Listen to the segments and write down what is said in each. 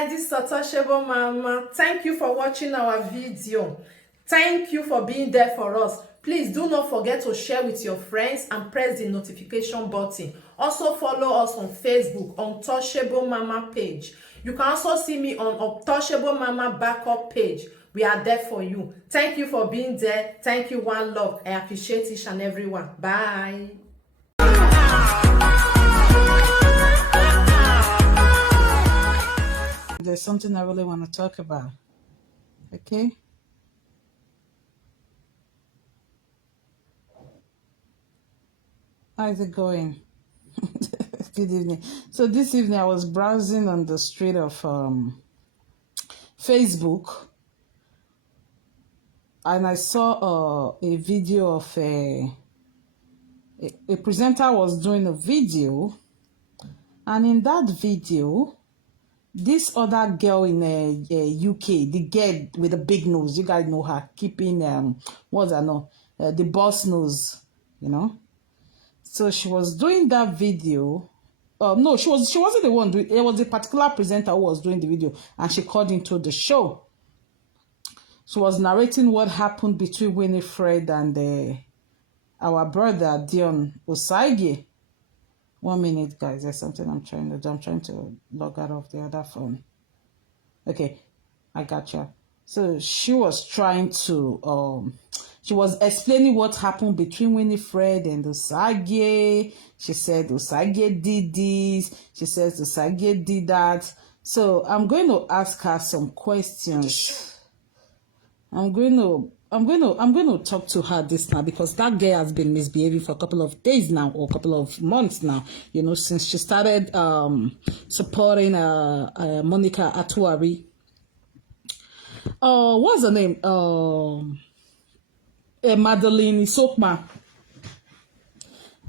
guys, this is Untouchable Mama. Thank you for watching our video. Thank you for being there for us. Please do not forget to share with your friends and press the notification button. Also follow us on Facebook, Untouchable Mama page. You can also see me on Untouchable Mama backup page. We are there for you. Thank you for being there. Thank you, one love. I appreciate each and everyone. Bye. There's something I really want to talk about. Okay? How is it going? Good evening. So this evening I was browsing on the street of Facebook, and I saw a video of a presenter was doing a video, and in that video, this other girl in UK, the girl with the big nose, you guys know her, keeping what's her name, the boss nose, you know. So she was doing that video. No, she wasn't the one doing it. Was a particular presenter who was doing the video, and she called into the show. She was narrating what happened between Winnie Fred and our brother Dion Osagie. 1 minute, guys. There's something I'm trying to do. I'm trying to log out of the other phone. Okay, I gotcha. So she was trying to she was explaining what happened between Winnie Fred and Osagie. She said Osagie did this. She says Osagie did that. So I'm going to ask her some questions. I'm going to talk to her this now, because that girl has been misbehaving for a couple of days now, or a couple of months now, you know, since she started supporting Monica Atuari. What's her name? Madeline Isokma.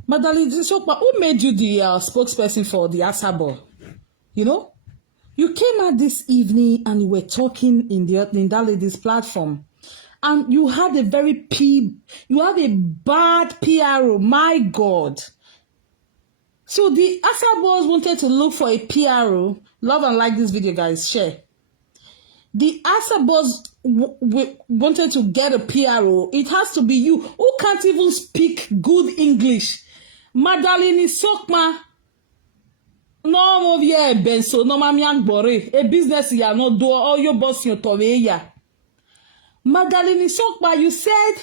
Madeline Isokma, who made you the spokesperson for the Asabo? You know? You came out this evening and you were talking in that lady's platform. And you had a bad PRO, my God. So the Asabos wanted to look for a PRO. Love and like this video, guys. Share. The Asabos wanted to get a PRO. It has to be you who can't even speak good English. Madeline Isokma. No, yeah, Benso, no, mamiang bore. A business ya no do all your boss your toveya. Madeline Isokma, you said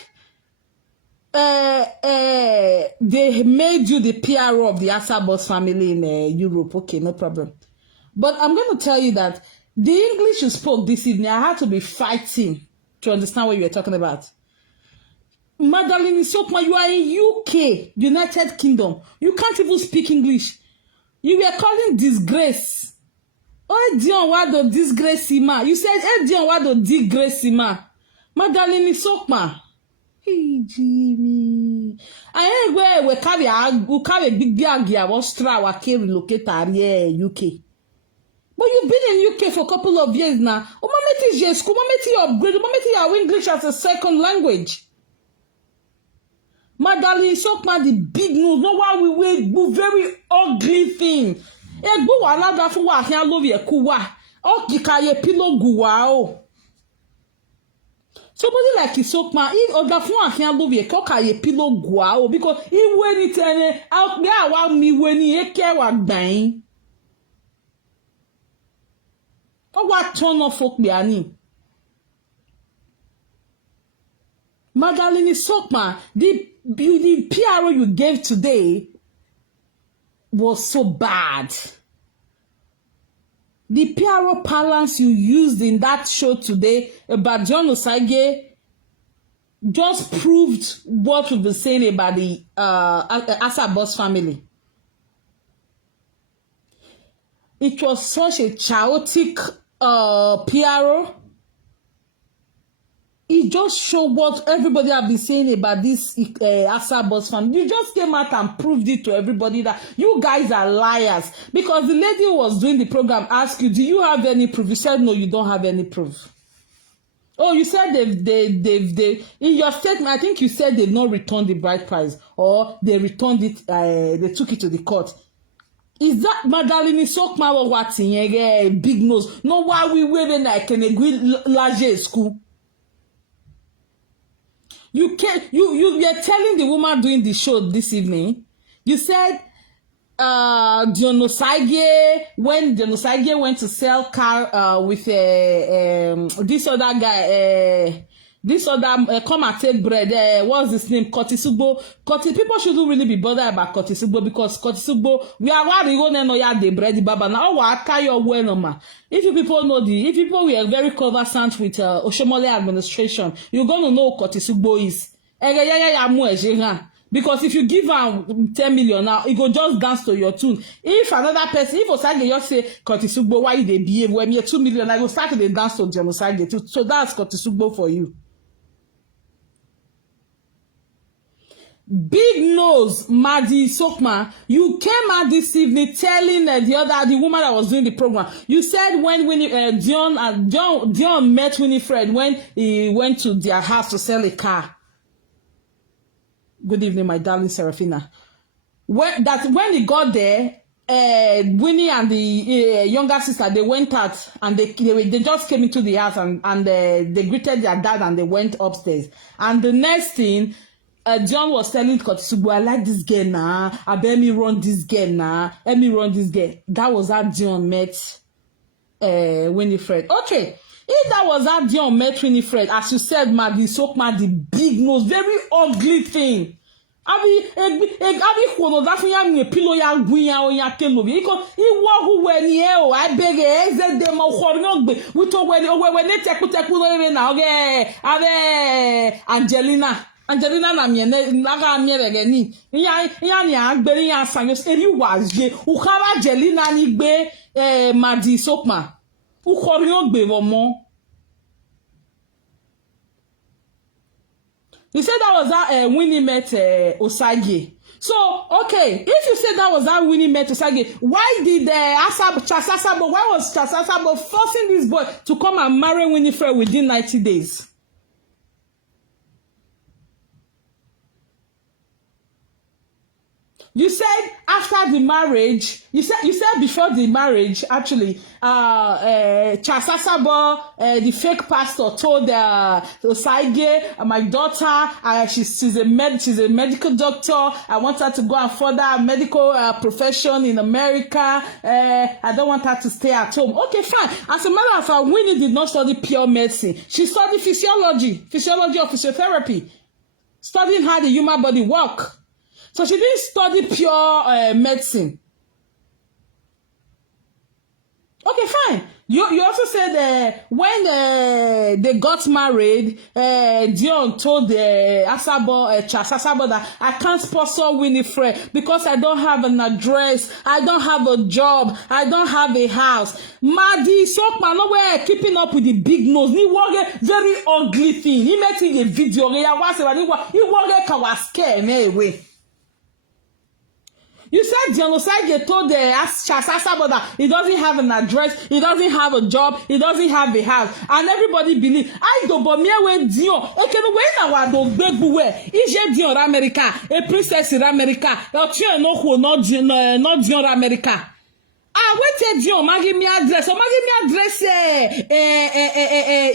they made you the PRO of the Asabos family in Europe. Okay, no problem. But I'm going to tell you that the English you spoke this evening, I had to be fighting to understand what you were talking about. Madeline Isokma, you are in UK, United Kingdom. You can't even speak English. You were calling disgrace. Oh, Dion, what the disgrace ma? You said, hey, Dion, what the disgrace ma? Madeline Isokma. Hey, Jimmy. I ain't where we carry big bag here, Austria, we can relocate here, UK. But you've been in UK for a couple of years now. Mama, is your school, mama, you upgrade, mama, you English as a second language. Madeline Isokma, the big nose, no why we were very ugly thing. E go another for what here love ye kuwa. O kikaye pillow guwa. Somebody like Isokma, if other for here love ye kokaye pillow guwa, because he when it out there wa me when he care wa gbain. O what turn off folk be ani. Madeline Isokma, the PRO you gave today was so bad. The PRO balance you used in that show today about John Osagie just proved what we've been saying about the Asabos family. It was such a chaotic PRO. It just showed what everybody have been saying about this Asabos family. You just came out and proved it to everybody that you guys are liars. Because the lady who was doing the program asked you, do you have any proof? You said, no, you don't have any proof. Oh, you said they've in your statement, I think you said they've not returned the bride price, or they returned it, they took it to the court. Is that Madalini Sokma or what in big nose? No, why we wearing like an agree large school? You can you were telling the woman doing the show this evening. You said Dionosage, when Dionosage went to sell car with this other guy, this other come and take bread. What's his name? Kotisugbo. People shouldn't really be bothered about Kotisugbo because Kotisugbo, we are what we gonna know ya the bread baba now. What can you wear no ma? If you people know if people were very conversant with Oshomole administration, you're gonna know what Kotisugbo is. Because if you give am 10 million now, it go just dance to your tune. If another person, if Osage just say Kotisugbo, why they behave when you're 2 million, I go start to dance to John Osage too. So that's Kotisugbo for you. Big nose, Madi Sokma, you came out this evening telling the woman that was doing the program. You said when Dion met Winnie Fred when he went to their house to sell a car. Good evening, my darling Serafina. When he got there, Winnie and the younger sister, they went out and they just came into the house and they greeted their dad and they went upstairs. And the next thing, John was telling Kotisugbo, I like this girl now. I bet me run this girl now. Let me run this girl. That was how John met Winnie Fred. Okay. If that was how John met Winnie Fred, as you said, Madi Sokma, the big nose, very ugly thing. Abi kono da fun ya mi pillow ya gun ya o ya telo bi ko iwo hu we ni e o I beg eze de mo khori ogbe we to we ne teku lo na oge ave Angelina na mi na ga mi rege ni ya ni agberi ya sanyo eri waje u kara Angelina ni gbe Madi Sokma u khori ogbe wo mo. You said that was how Winnie met Osage. So, okay, if you said that was how Winnie met Osage, why did Chasasabo, why was Chasasabo forcing this boy to come and marry Winnie Fred within 90 days? You said after the marriage, you said before the marriage, actually, Chasasabo, the fake pastor told Osage, my daughter, she's a medical doctor. I want her to go and further a medical profession in America. I don't want her to stay at home. Okay, fine. As a matter of fact, Winnie did not study pure medicine. She studied physiology or physiotherapy, studying how the human body works. So she didn't study pure medicine. Okay, fine. You also said when they got married, Dion told Chasasabo that I can't sponsor Winnie Fred because I don't have an address, I don't have a job, I don't have a house. Madi Sokma, nowhere keeping up with the big nose. He wore a very ugly thing. He made a video. He wore a kawaske anyway. You said Genocide told Chasasabo that he doesn't have an address, he doesn't have a job, he doesn't have a house, and everybody believe. I don't but me when Dion. Okay, when I was big boy, is Dion America, a princess in America, not Dion America. Wait Dion, give me address. So give me address.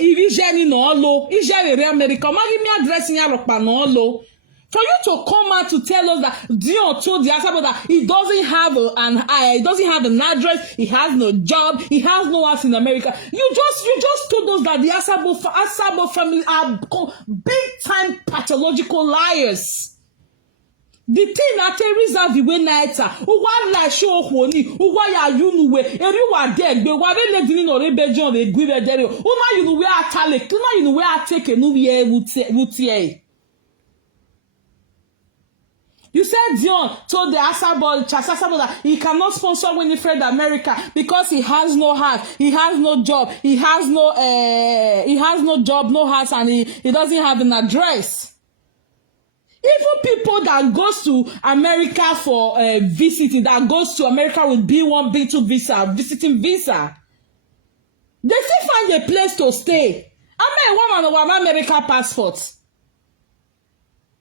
Ivijeni no lo. Ijeni America. Give me address in Europe no lo. For you to come out to tell us that Dion told the Asabo that he doesn't have an address, he has no job, he has no house in America. You just told us that the Asabo family are big time pathological liars. The thing that Teresa Viwe Naita, who like show Honi, who ya you know every one dead, but what they let in or rebellion, they give a dairy. Who now you know where I talik, who now you know where I take a new year would say. You said Dion told the Chasasabo that he cannot sponsor Winnie Fred America because he has no house, he has no job, he has no job, no house, and he doesn't have an address. Even people that goes to America for visiting, that goes to America with B1, B2 visa, visiting visa, they still find a place to stay. I mean, woman of America passport.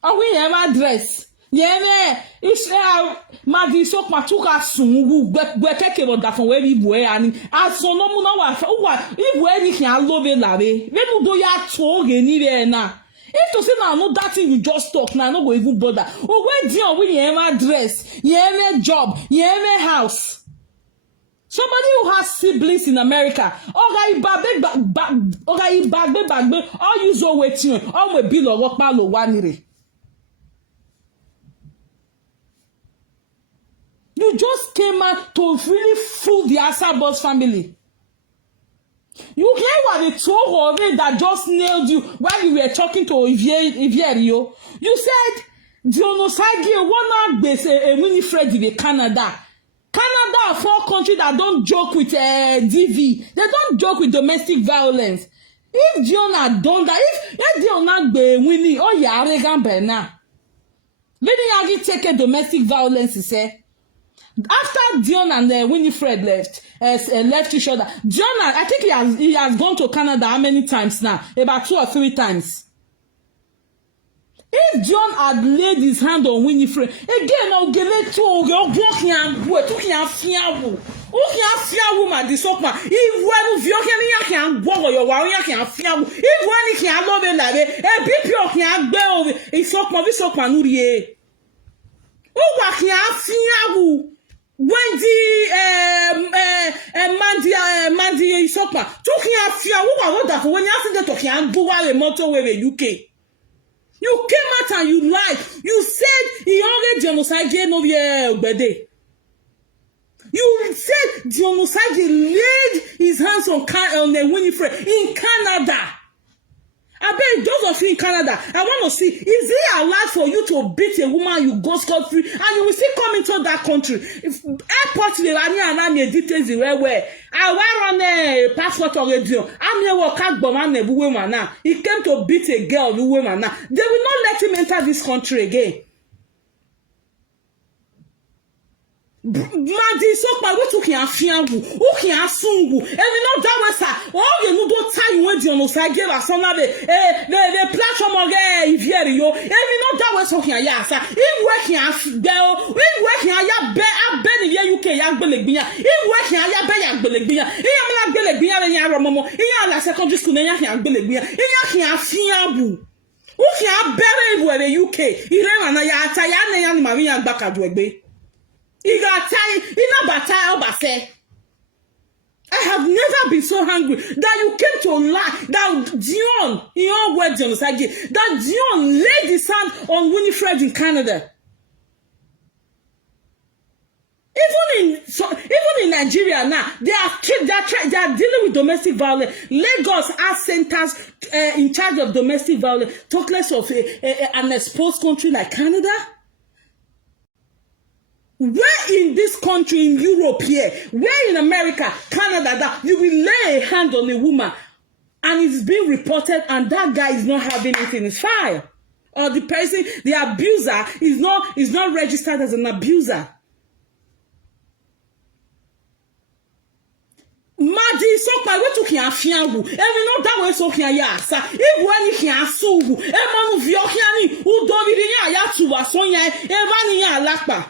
Or we have address. Yene is madi sok matuka sungu gbe keke bo da fon we bi bo e ani aso no mu na wa ibu e ni kan love lawe we mu do ya to ge ni be na if to say na no that thing you just talk na no go even bother o we di on we yen dress yen job yen house. Somebody who has siblings in America, bagbe, all use all waiting, all will be lo work lo wanire. You just came out to really fool the Asabos family. You hear what they told her that just nailed you while you were talking to Ivierio. You said, Dionosagi, one base a Winnie Fred in Canada. Canada are 4 countries that don't joke with DV. They don't joke with domestic violence. If Dion had done that, if Dion had been Winnie, oh yeah, Regan Bernard. Lady Yagi take a domestic violence, he said. After Dion and Winnie Fred left each other, Dion, I think he has gone to Canada how many times now? About 2 or 3 times. If John had laid his hand on Winnie Fred, again, I'll give it to man, this man. If when you can walk or your warrior can feel, if when he can love it, a people can bear it's so manurie. Oh, can feel when the Mandy Sopa took him a few hours when you have to can go out a motorway in UK. You came out and you lied. You said he already genocide no bede. You said genocide laid his hands on the Winnie Fred in Canada. I bet those of you in Canada, I want to see, is it allowed for you to beat a woman, you go scot-free, and you will still come into that country? If airport, the Rani details the railway. I wear on a passport already. I'm here working woman now. He came to beat a girl, the woman now. They will not let him enter this country again. Madi so pa we took yan fiangu o kian sungu e we no that way sir o ye no go tie we di on side give us on the platform of Ivieri yo e we no that way so kian ya sir if we kian be o if we kian ya be abe ni UK ya gbelegbin if we kian ya be ya gbelegbin ya me na gbelegbin ya yan romomo yan la secondary school na yan kian gbelegbin ya kian fiangu o kian bere ibu e UK ire na ya ata ya na yan ma wi yan gbakadu egbe. I have never been so hungry that you came to lie that Dion, in your words, that Dion laid his hand on Winnie Fred in Canada. Even in Nigeria now, they are dealing with domestic violence. Lagos has centers in charge of domestic violence. Talk less of an exposed country like Canada. Where in this country, in Europe here, where in America, Canada, that you will lay a hand on a woman and it's being reported and that guy is not having it in his file. Or the person, the abuser, is not registered as an abuser. Madi so pa we to kian fiangu e we no that way so kian ya sa if when you kian sungu e manu vi o kian ni u do bi ni aya tu wa so yan e ba ni yan lapa.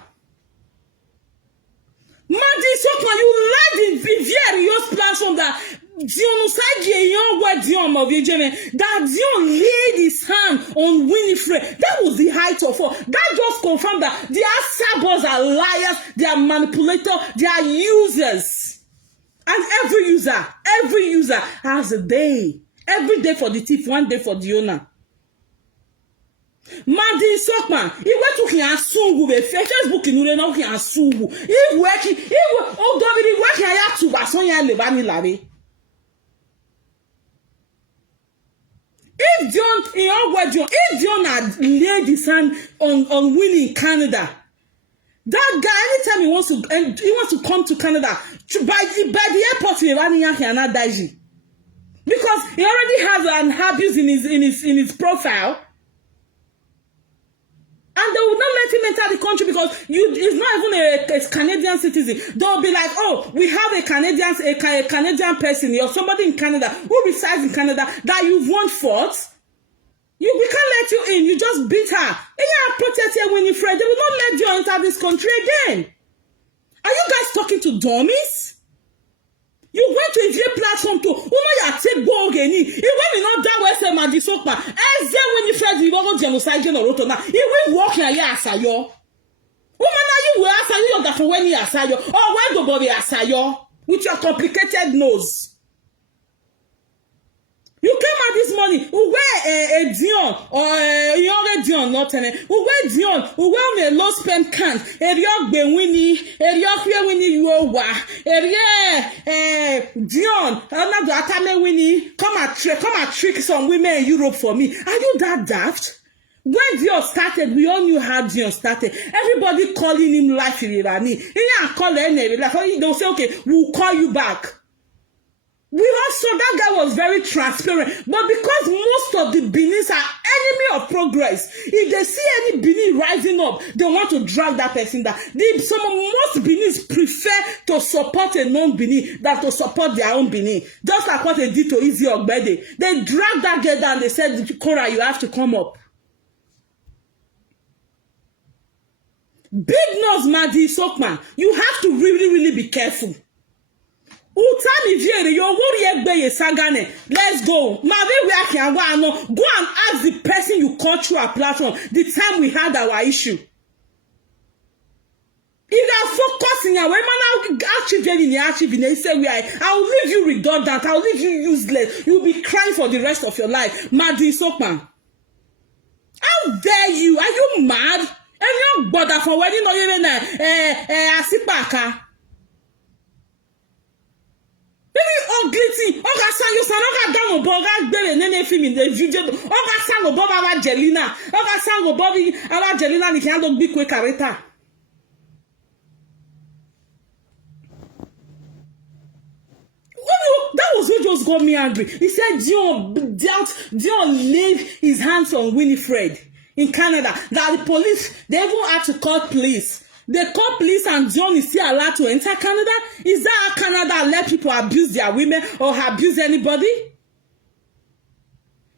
Madi so pa you lied in various platforms that Dion side yon word Dion of that Dion laid his hand on Winnie Fred. That was the height of all. That just confirmed that the Asabos are liars, they are manipulators, they are users. And every user has a day. Every day for the thief, one day for the owner. Madi Sokman, he went to him sungu be Facebook in ure no him sungu. He working, oh David working aya to basonya le bani lawe. If Dion had laid his hand on Winnie in Canada, that guy, anytime he wants to come to Canada, by the airport he running here and not daiji. Because he already has an abuse in his profile. And they will not let him enter the country because he's not even a Canadian citizen. They'll be like, oh, we have a Canadian person or somebody in Canada who resides in Canada that you've won fought. We can't let you in. You just beat her. And you are protected Winnie Fred. They will not let you enter this country again. Are you guys talking to dummies? You went to a platform to you take go again. Even when not that way say Madi Sokpa. As Winnie Fred you go genocide no roto na. You will walk na ya asayo. Woman you will asayo you that for when you asayo. Or why go body asayo with your complicated nose. You came out this morning. We wear a Dion or a younger Dion, not an. We wear Dion. We wear a low spend can. A young Winnie. A young Winnie you are. A Dion. Another Atame Winnie. Come and trick some women in Europe for me. Are you that daft? When Dion started, we all knew how Dion started. Everybody calling him Life Irani. He ain't call any like they'll say, okay, we'll call you back. We all saw that guy was very transparent, but because most of the Benis are enemy of progress, if they see any Benin rising up, they want to drag that person down. Most Benis prefer to support a non-Benin than to support their own Benin. Just like what they did to Izzy Ogbede. They dragged that girl down. They said, Cora, you have to come up. Big nose Madi Sokman, you have to really, really be careful. Let's go. Go and ask the person you called through our platform the time we had our issue. If they are focusing on I'll leave you redundant, I'll leave you useless. You'll be crying for the rest of your life. Madi Sokman. How dare you? Are you mad? And you bother for wedding or even asipaka. Very ugly thing. Oga san you san oga down oboga gbere nene film in the video. Oga san oboga aba Jelina. Oga san oboga aba Jelina ni kan lo gbi kwe kareta. That was what just got me angry. He said Dion laid his hands on Winnie Fred in Canada. That the police, they even had to call police. They call police and John is still allowed to enter Canada? Is that how Canada let people abuse their women or abuse anybody?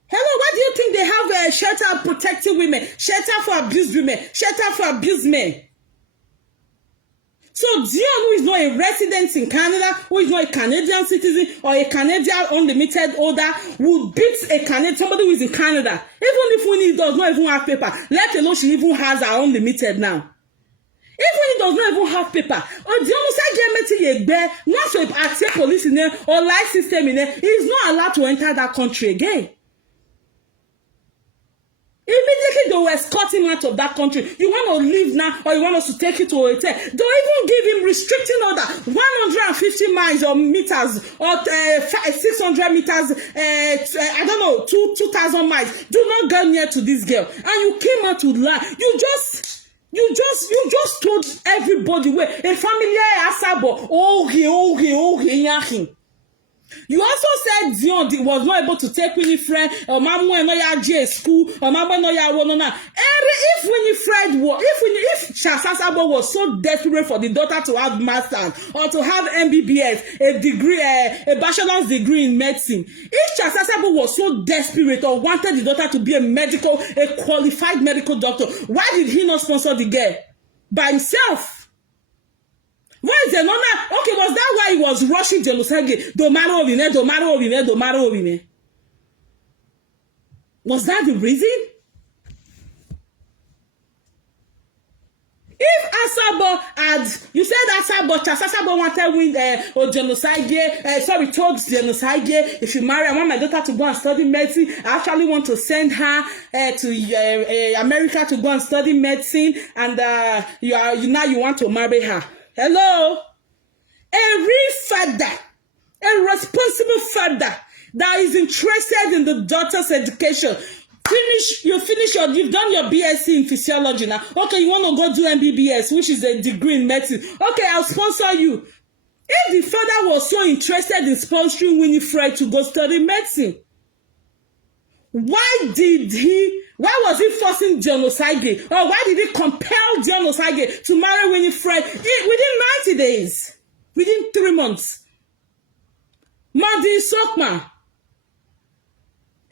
Hello, why do you think they have a shelter protecting women, shelter for abused women, shelter for abused men? So Dion, who is not a resident in Canada, who is not a Canadian citizen or a Canadian unlimited holder, would beat a Canadian, somebody who is in Canada. Even if Winnie does not even have paper, let alone she even has her unlimited now. Even when he does not even have paper, or the almost once you ask police in there or life system in there, he is not allowed to enter that country again. Immediately they will escort him out of that country. You want to leave now, or you want us to take you to a hotel? Don't even give him restricting order. 150 miles or meters, or 600 meters. I don't know, 2,000 miles. Do not go near to this girl. And you came out to lie. You just told everybody where a familiar asabo. You also said Dion was not able to take Winnie Fred or Mamu and Noya J school or Mamu Noya Ronona. If Winnie Fred was, if Shasasabo was so desperate for the daughter to have masters or to have MBBS, a degree, a bachelor's degree in medicine, if Shasasabo was so desperate or wanted the daughter to be a qualified medical doctor, why did he not sponsor the girl by himself? Why is there no? Okay, was that why he was rushing genocide? Domaro. Was that the reason? If Asabo had, you said Asabo wanted with genocide, told genocide, if you marry, I want my daughter to go and study medicine. I actually want to send her to America to go and study medicine, and you want to marry her. Hello? A real father, a responsible father that is interested in the daughter's education. You've done your BSc in physiology now. Okay, you want to go do MBBS, which is a degree in medicine. Okay, I'll sponsor you. If the father was so interested in sponsoring Winnie Fred to go study medicine, why was he forcing genocide? Or why did he compel genocide to marry Winnie Fred within 90 days? Within 3 months? Madi Sokma.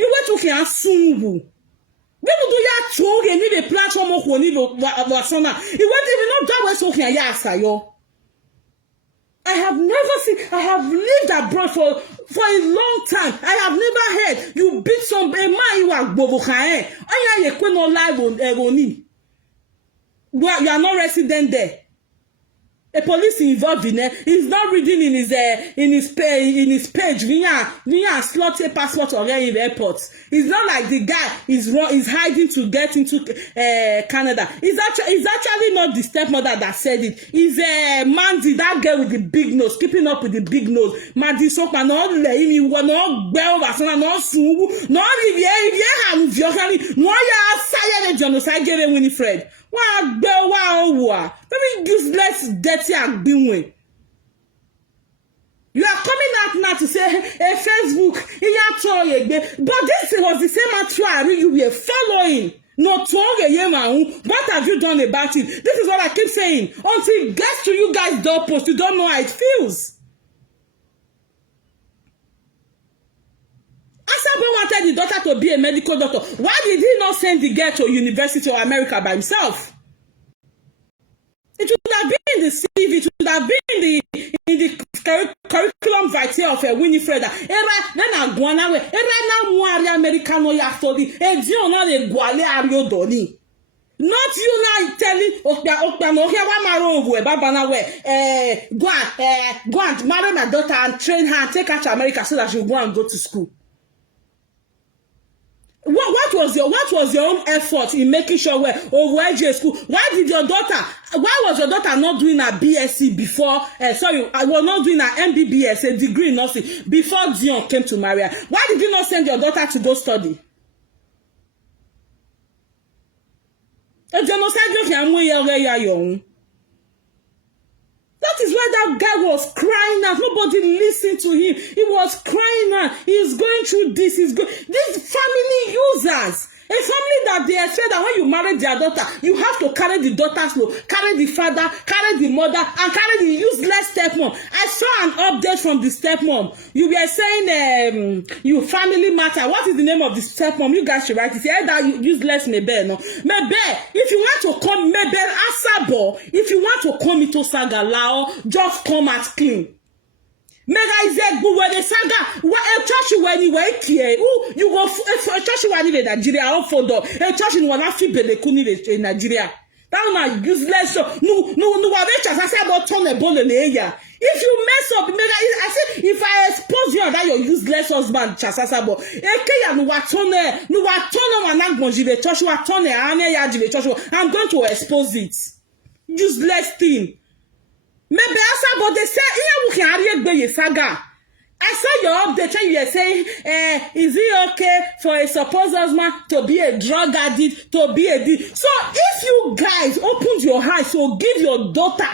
You went to Sungu. People do ya choke and need a platform of one wasona. It won't even know that way so can ya yo. I have never seen, I have lived abroad for a long time. I have never heard you beat some man you are bobokae. Aya ye no live on Ebony. Well, you are not resident there. A police involved in it. He's not reading in his page. We are slot a passport already in the airport. It's not like the guy is hiding to get into Canada. It's actually not the stepmother that said it. It's Mandy, that girl with the big nose, keeping up with the big nose. Mandy Sokma no let him no bell wasana no sungu no if you no ya say genocide Winnie Fred. Wow. Very useless, dirty and you are coming out now to say, hey, Facebook, but this was the same actuary you were following. Not what have you done about it? This is what I keep saying. Until it gets to you guys' doorpost, you don't know how it feels. Asabo wanted the daughter to be a medical doctor. Why did he not send the girl to University of America by himself? It would have been in the CV, it would have been in the curriculum vitae of Winnie Fred. Then I go on away. Now more American no yafoli. You na le guale ario doni. Not you now telling Okpa no here one maro over baba na we go and marry my daughter and train her and take her to America so that she'll go and go to school. What was your own effort in making sure where school? Why was your daughter not doing a BSc before? I was not doing an MBBS, a degree in nursing before Dion came to marry her. Why did you not send your daughter to go study? A genocide. That is why that guy was crying out. Nobody listened to him. He was crying out. He's going through this. These family users. A family that they expect that when you marry their daughter, you have to carry the daughter's load, carry the father, carry the mother, and carry the useless stepmom. I saw an update from the stepmom. You were saying, you family matter. What is the name of the stepmom? You guys should write it. Say that useless Mebe, no? Mebe, if you want to come, Mebe Asabo, if you want to come into Saga Lao, just come as clean. Mega is a good where the saga. What a church when you wait here. Oh, you go a church when in Nigeria. All for the a church in one in Nigeria. That one useless. No. I say about turn a ball in the area. If you mess up, Mega, I said if I expose you that your useless husband, Chasasabo. Eke no watone, no watone wanak monjive church watone ane ya jive church. I'm going to expose it. Useless thing. Maybe but they say, saga. I saw your update and you are saying, is it okay for a supposed husband to be a drug addict, to be a D? So if you guys opened your eyes to give your daughter,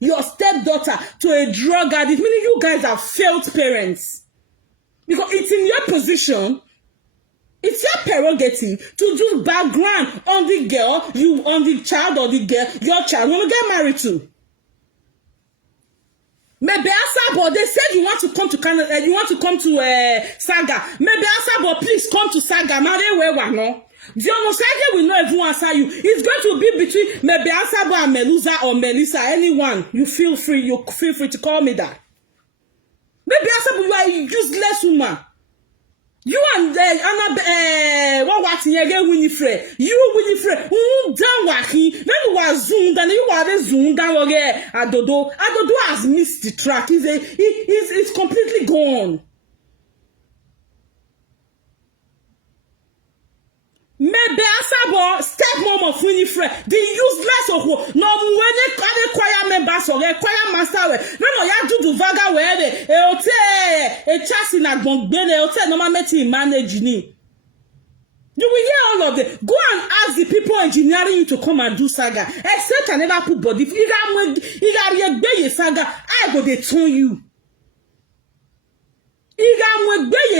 your stepdaughter, to a drug addict, meaning you guys are failed parents. Because it's in your position, it's your prerogative to do background on the girl, on the child or the girl, your child, when you get married to. Maybe Asabo, they said you want to come to Canada, you want to come to Saga. Maybe Asabo, please come to Saga. Marry where we no. The Onosage will not even answer you. It's going to be between maybe Asabo and Melusa or Melissa. Anyone, you feel free to call me that. Maybe Asabo, you are a useless woman. You and what again, Winnie Fred? You, Winnie Fred, who down wacky, then you are zoomed, and you are zoomed down again. Adodo has missed the track. He's completely gone. Maybe Asabo, stepmom of Winnie Fred, the useless of who, no when they choir members or a choir master, no, ya do the vaga where a chassis in a bongbene, hotel, no man manage ni. You will hear all of them. Go and ask the people engineering you to come and do saga. Except I never put body. If you saga, I go they turn you.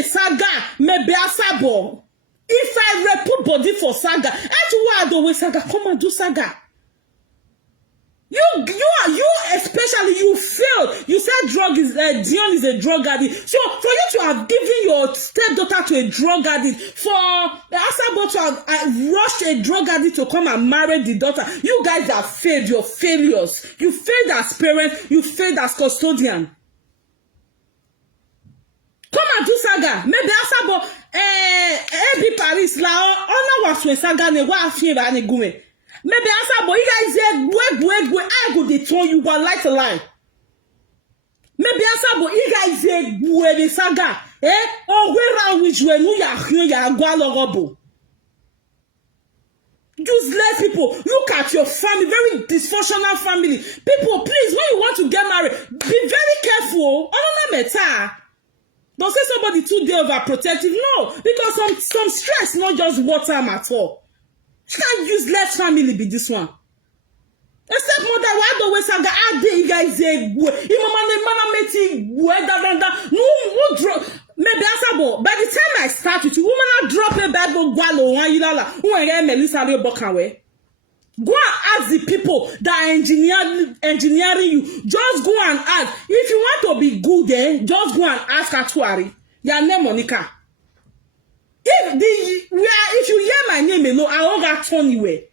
Saga, maybe Asabo. If I report body for saga, that's why I don't saga. Come and do saga. You especially, you failed. You said Dion is a drug addict. So for you to have given your stepdaughter to a drug addict, for the Asabo to have rushed a drug addict to come and marry the daughter, you guys have failed. You're failures. You failed as parents. You failed as custodian. Come and do saga. Maybe Asabo, Ebi Paris, la, ona waswe saga ne wa afie ba ne gume. Maybe Asabo, you guys say, I go dey turn you one like a lie. Maybe Asabo, you guys say, the saga, or where are which when you are here, you are gualogobo. Useless people, look at your family, very dysfunctional family. People, please, when you want to get married, be very careful. Don't say somebody too overprotective. No, because some stress, not just water at all. Can't useless family be this one. Except mother, why the way saga you guys say no drop. Maybe Asabo, by the time I start with you, woman drop a bag of gualo one yilala. Who are Melissa Bokanwe? Go and ask the people that are engineering you. Just go and ask. If you want to be good, then just go and ask Atuari. Your name Monica. If you hear my name alone, I won't get turn away.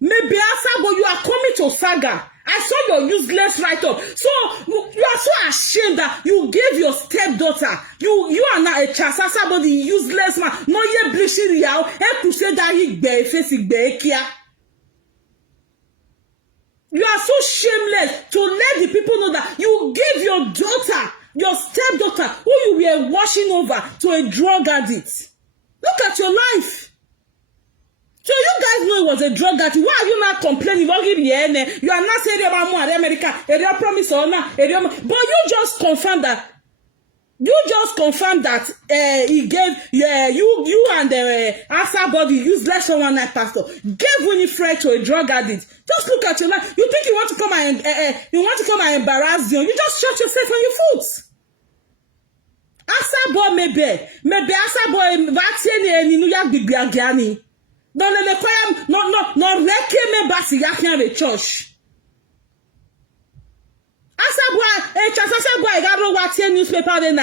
Maybe Asabo, you are coming to saga. I saw your useless write-up. So you are so ashamed that you gave your stepdaughter. You are not a chasa, somebody useless man. No ye blishing yao. To say that he be face kia. You are so shameless to let the people know that you gave your daughter, your stepdaughter, who you were washing over, to a drug addict. Look at your life. So you guys know it was a drug addict. Why are you not complaining? You are not saying about more America. Promise or not. But you just confirmed that. He gave you and the Asabody useless one night pastor gave Winnie Fred to a drug addict. Just look at your life. You think you want to come and embarrass you? You just shut yourself on your foot. Asabo maybe Asabo vaccine ni nuya bigliani. No, reke me basi yakin the church. Asabo, I got what newspaper then I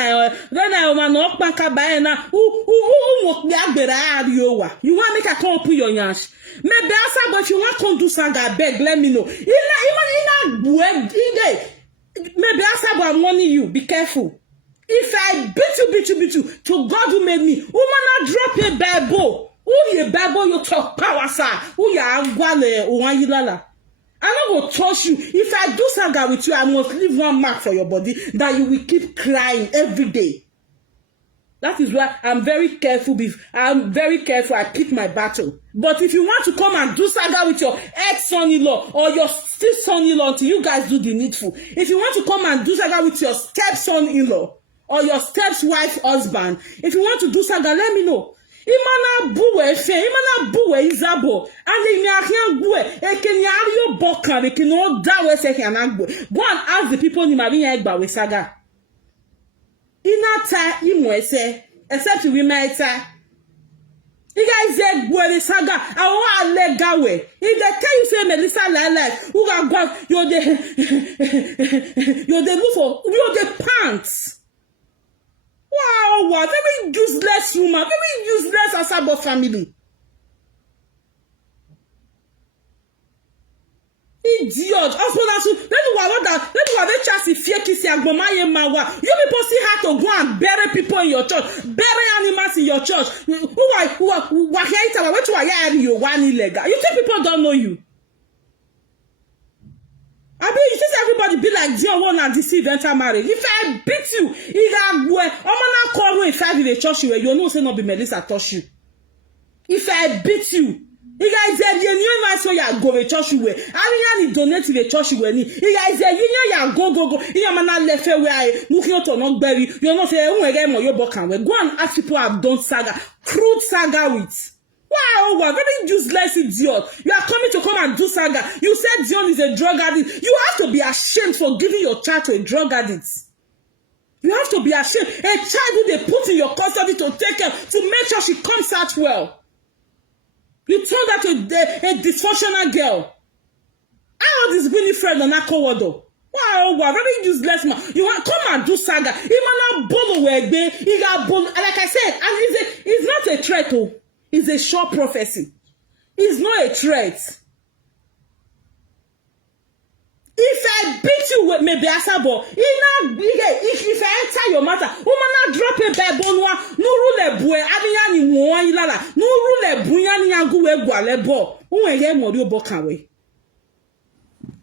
man up banka baena. Who you want make a call put your yash. Maybe Asabo, if you want to do sanga beg, let me know. Maybe Asabo, I'm warning you, be careful. If I beat you, to God who made me, woman not drop a Bible. Who ye Bible you talk power, sir? Who ya gwale uwanyilala? I'm not going to trust you. If I do something with you, I must leave one mark for your body that you will keep crying every day. That is why I'm very careful. I pick my battle. But if you want to come and do something with your ex-son-in-law or your step-son-in-law until you guys do the needful, if you want to come and do something with your step-son-in-law or your step-wife husband, if you want to do something, let me know. Imana buwe izabo and the American buwe ekenyario boka they can all dawe se hanagbo. Go and ask the people in Marina Egba with saga. Inata imwese except we matter. You guys said buwe the saga I want legawe. If they tell you say Melissa life who are gone you're the look for you're the pants. Wow, very useless woman, very useless Asabo family. Idiot. Let me have chance fear kiss ya gomaye mawa. You people see how to go and bury people in your church, bury animals in your church. Who here what you are you one illegal. You think people don't know you? I mean, you think everybody be like Dion one and deceive enter marriage. If I beat you, I'm gonna call you if I be the church where you know say not be Melissa touch you. If I beat you, you guys say you know so you go to church where I mean donate to the church where you guys say you know you go. You man left where I looking to not bury. You know say who again your bokan where go and ask people have done saga, crude saga with. Wow, very useless idiot. You are coming to come and do saga. You said Dion is a drug addict. You have to be ashamed for giving your child to a drug addict. You have to be ashamed. A child who they put in your custody to take care, to make sure she comes out well. You turned her to a dysfunctional girl. I all this Winnie Fred and Akowodo. Wow, very useless man. You want come and do saga. Imana bolo wegbe. He got bolo. Like I said, and it's not a threat. Oh, it's a short prophecy. It's not a threat. If I beat you with maybe asabo, if I enter your matter, woman drop a Bible, no rule boy, Adiani one lala, no rule buyani angu gwalebo, uwe modio bokawe.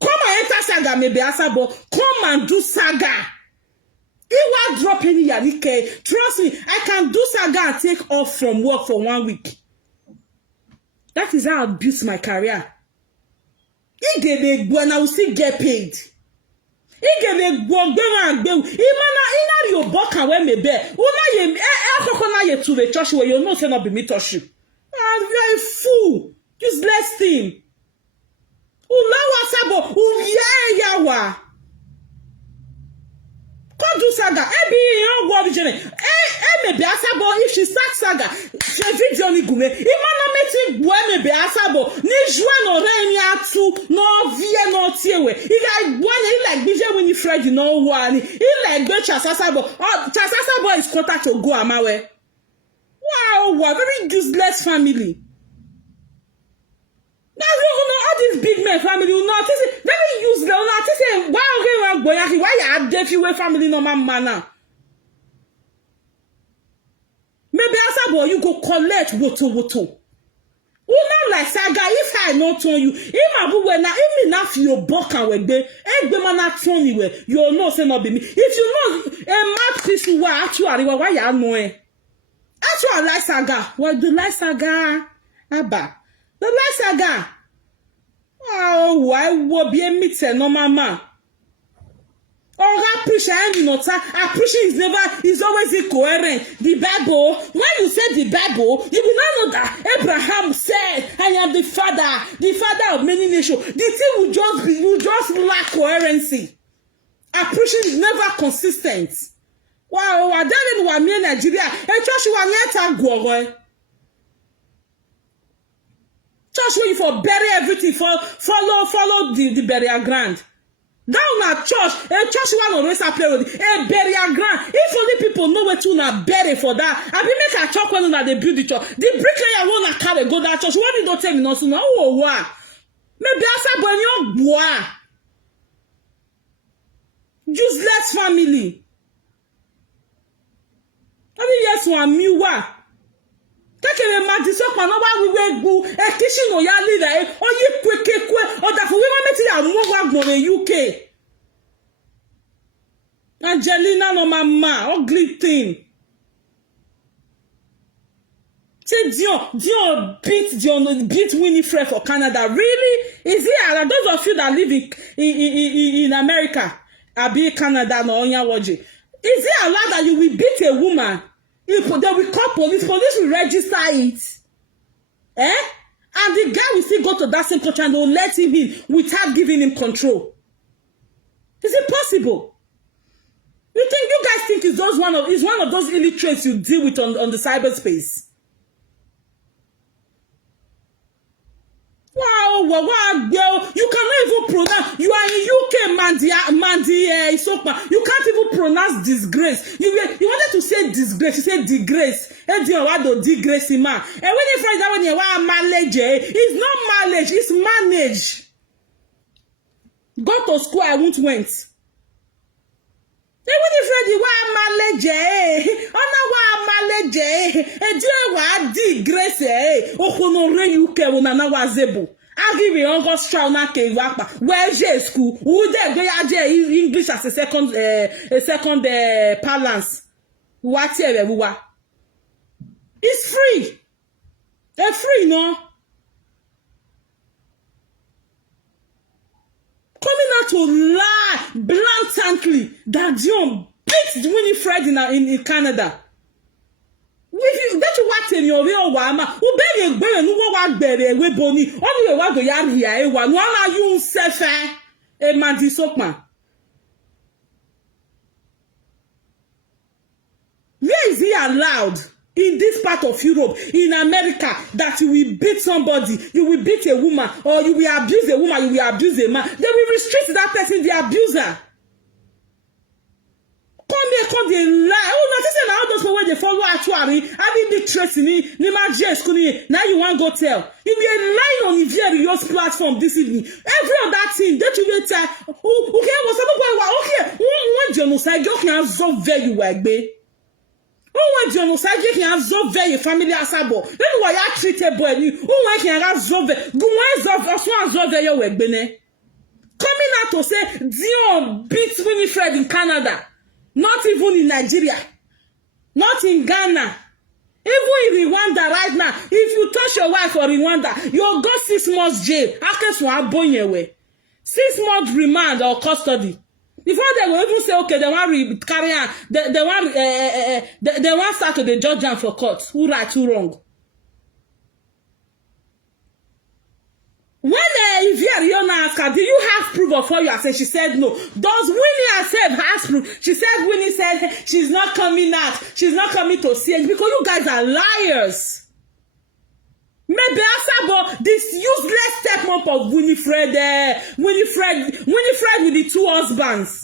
Come and enter saga maybe asabo, come and do saga. Iwa drop any yanike. Trust me, I can do saga and take off from work for 1 week. That is how I built my career. He gave a when I will still get paid. He gave a and Imana your book and when me bear. Una ye ye to the church where you know say not be me touch you. Ah, you are a fool. Useless thing. Ulawa sabo yawa. Come do saga. Ebi yon go vision. Me be asabo if she start saga. She video ni gume. Imana meti boy me be asabo. Ni joie no re ni atu no vie no tiewe. He like bije Winnie Fred no one. He like be chasasabo. Oh, chasasabo is quarter to go amawe. Wow, very useless family. Now you know all these big men family, you know, very useless. Say, why you deaf you family no man? Maybe asabo you go collect woto. Una like saga if I not turn you, imabu we na imi na fi your buck and egbe mana turn you you know say not be me. If you know a mad person why you know actually like saga. What do like saga? Abba. The like saga. Oh, why will be a meeting no mama? Oh, appreciation is always incoherent. The Bible, when you say the Bible, you will not know that Abraham said, I am the father of many nations. The thing will just lack coherency. Appreciation is never consistent. Wow, I don't know what me in Nigeria. Church where you for bury everything, follow the burial ground. Down at church, a church one always play with a burial ground. If only people know where to na bury for that. I be make a church when they build the church. The bricklayer wanna carry go that church. Why you don't tell me no so no? Oh wow. Maybe I say when you boy. Useless family. I mean yes one me wa. Take a man this up and we will go a kitchen or ya leader or you quick or that for women met in UK. Angelina no mama, ugly thing. Say Dion beat Winnie Fred for Canada. Really? Is it those of you that live in America? I be Canada no onya waje. Is it allowed that you will beat a woman? If they will call police will register it. And the guy will still go to that same country and they will let him in without giving him control. It's impossible. You guys think it's one of those illiterates you deal with on the cyberspace? Wow, girl, you cannot even pronounce. You are in UK, Mandi, Isokma. You can't even pronounce disgrace. You wanted to say disgrace. You said disgrace. And you want to disgrace him, man. And when you find out when you want manage, it's not manage, it's manage. Go to school, I won't went. And when you find you want manage, and you want disgrace, oh, UK, when wazebo. I give you August trial na ke wapa. Where school? Who there go English as a second balance. Whatever we wa. It's free. They're free, no? Coming out to lie blatantly that Dion beat Winnie Fred in Canada. If you get to what in your real wama, who beg a bear and who walk better we bony, only a go yard here, one are you sefa a manti sokma. Where is he allowed? in this part of Europe, in America, that you will beat somebody, you will beat a woman, or you will abuse a woman, you will abuse a man. They will restrict that person, the abuser. Come here, come they lie. Oh, not say now those people where they follow actually, having big traits in my GS. Now you want to go tell. You will lying on the various platform this evening. Every other thing that you will tell. Okay, what's up? Okay, one genocide, you can absorb very well, babe. One genocide, you can absorb very family asabo. Then why you treated boy? One can absorb. Go on, absorb very well, babe. Coming out to say Dion beats Winnie Fred in Canada. Not even in Nigeria. Not in Ghana. Even in Rwanda right now. If you touch your wife or Rwanda, you'll go 6 months jail. 6 months remand or custody. Before they will even say, okay, they want to carry on. They want start to the judge them for court. Who right, who wrong? When Iveriona asked her, do you have proof of what you are saying? She said no. Does Winnie herself has proof? She said Winnie said she's not coming out. She's not coming to see it because you guys are liars. Maybe Asabo, this useless stepmom of Winnie Fred with the 2 husbands.